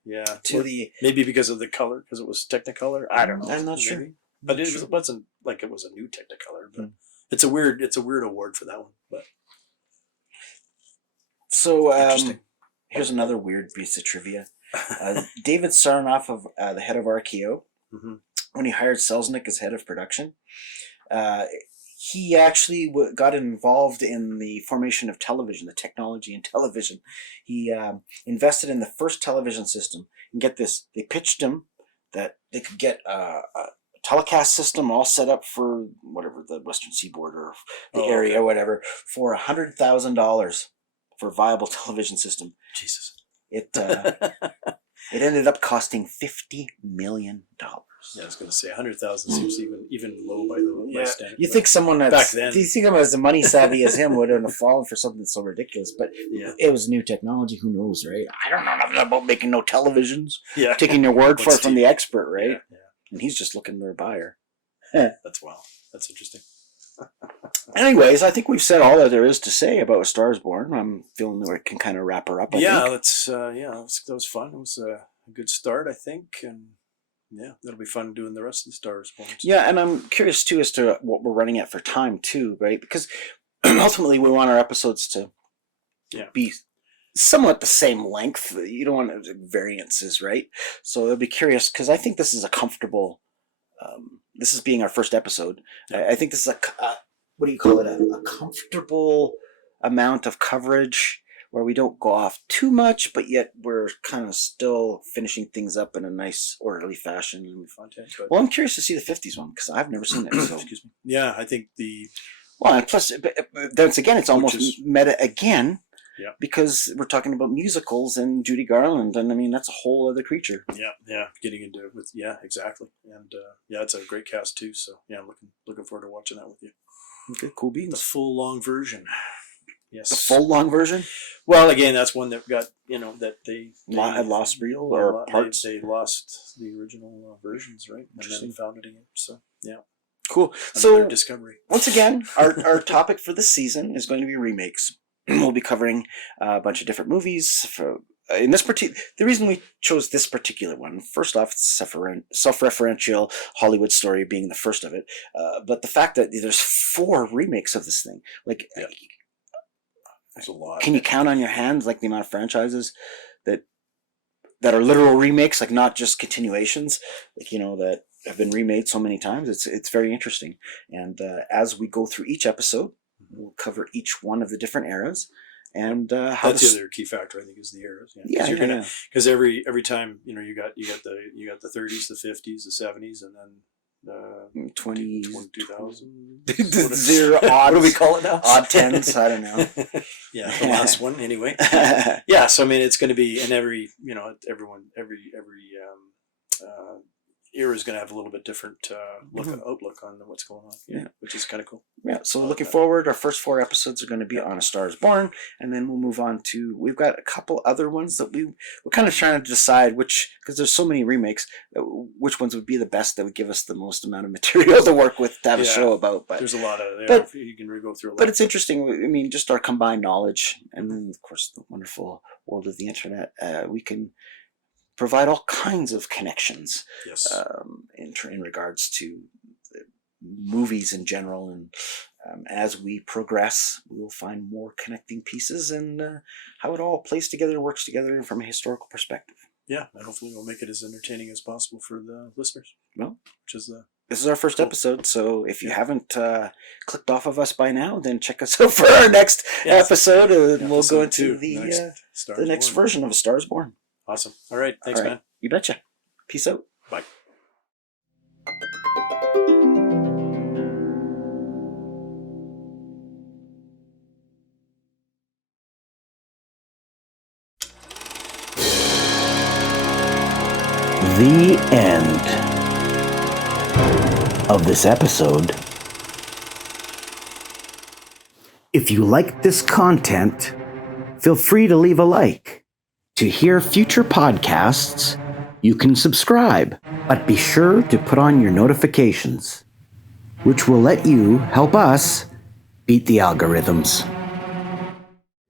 yeah to the. maybe because of the color because it was Technicolor. I don't know. I'm not maybe. sure. But it wasn't like it was a new Technicolor. But it's a weird award for that one. But So interesting. here's another weird piece of trivia. David Sarnoff, of the head of RKO, Mhm. when he hired Selznick as head of production, he actually got involved in the formation of television, the technology in television. He invested in the first television system. And get this, they pitched him that they could get a telecast system all set up for whatever, the Western Seaboard or the area or whatever, for $100,000 for a viable television system. Jesus. It ended up costing $50 million. Yeah, I was going to say 100,000 seems even low by my standard. You think someone that's back then, you think someone as money savvy as him would have fallen for something so ridiculous? But yeah, it was new technology. Who knows, right? I don't know nothing about making no televisions. yeah, Taking your word for it What's from the expert, right? yeah, yeah. And he's just looking for a buyer. That's wow. That's interesting. Anyways, I think we've said all that there is to say about A Star Is Born. I'm feeling that we can kind of wrap her up. I think. That was fun. It was a good start, I think, and yeah, it'll be fun doing the rest of the Star Is Born. Yeah, and I'm curious too as to what we're running at for time too, right? Because ultimately we want our episodes to be somewhat the same length. You don't want variances, right? So I'll be curious because I think this is a comfortable. This is being our first episode. I think this is what do you call it? A comfortable amount of coverage where we don't go off too much, but yet we're kind of still finishing things up in a nice, orderly fashion. Well, I'm curious to see the 50s one because I've never seen it. So. Excuse me. Yeah, I think and plus, once again, it's almost meta again. Yeah. Because we're talking about musicals and Judy Garland, and I mean that's a whole other creature. Yeah, getting into it with exactly, and it's a great cast too. So yeah, I'm looking forward to watching that with you. Okay, cool beans. The full long version. Yes. The full long version. Well, again, that's one that got that they had lost reel or parts. They lost the original versions, right? And then found it again. So yeah. Cool. Another So discovery. Once again, our topic for this season is going to be remakes. We'll be covering a bunch of different movies. In this the reason we chose this particular one, first off, it's self-referential Hollywood story being the first of it, but the fact that there's 4 remakes of this thing, like, there's a lot. Can you count on your hands like the amount of franchises that are literal remakes, like not just continuations, like that have been remade so many times? It's very interesting, and as we go through each episode. We'll cover each one of the different eras, and how that's the other key factor. I think is the eras. Yeah, you're gonna because every time you got the 30s, the 50s, the 70s, and then 20s, 2000. Zero odd. What do we call it now? Odd tens. I don't know. Yeah, the last one anyway. Yeah, so I mean, it's going to be in every era is going to have a little bit different outlook on what's going on. Which is kind of cool. Yeah, so looking forward, our first 4 episodes are going to be on A Star Is Born, and then we'll move on to, we've got a couple other ones that we're kind of trying to decide because there's so many remakes, which ones would be the best that would give us the most amount of material to work with to have a show about. But there's a lot of, you can go through a lot. But it's interesting, I mean, just our combined knowledge, and then, of course, the wonderful world of the internet, we can provide all kinds of connections Yes. in regards to movies in general. And as we progress, we will find more connecting pieces and how it all plays together and works together from a historical perspective. Yeah, and hopefully we'll make it as entertaining as possible for the listeners. Well, which is this is our first episode, so if you haven't clicked off of us by now, then check us out for our next episode, and we'll go into the next version of A Star Is Born. Awesome. All right. Thanks, man. You betcha. Peace out. Bye. The end of this episode. If you like this content, feel free to leave a like. To hear future podcasts, you can subscribe, but be sure to put on your notifications, which will let you help us beat the algorithms.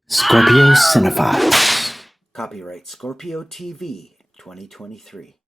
Scorpio Cinephiles. Copyright Scorpio TV 2023.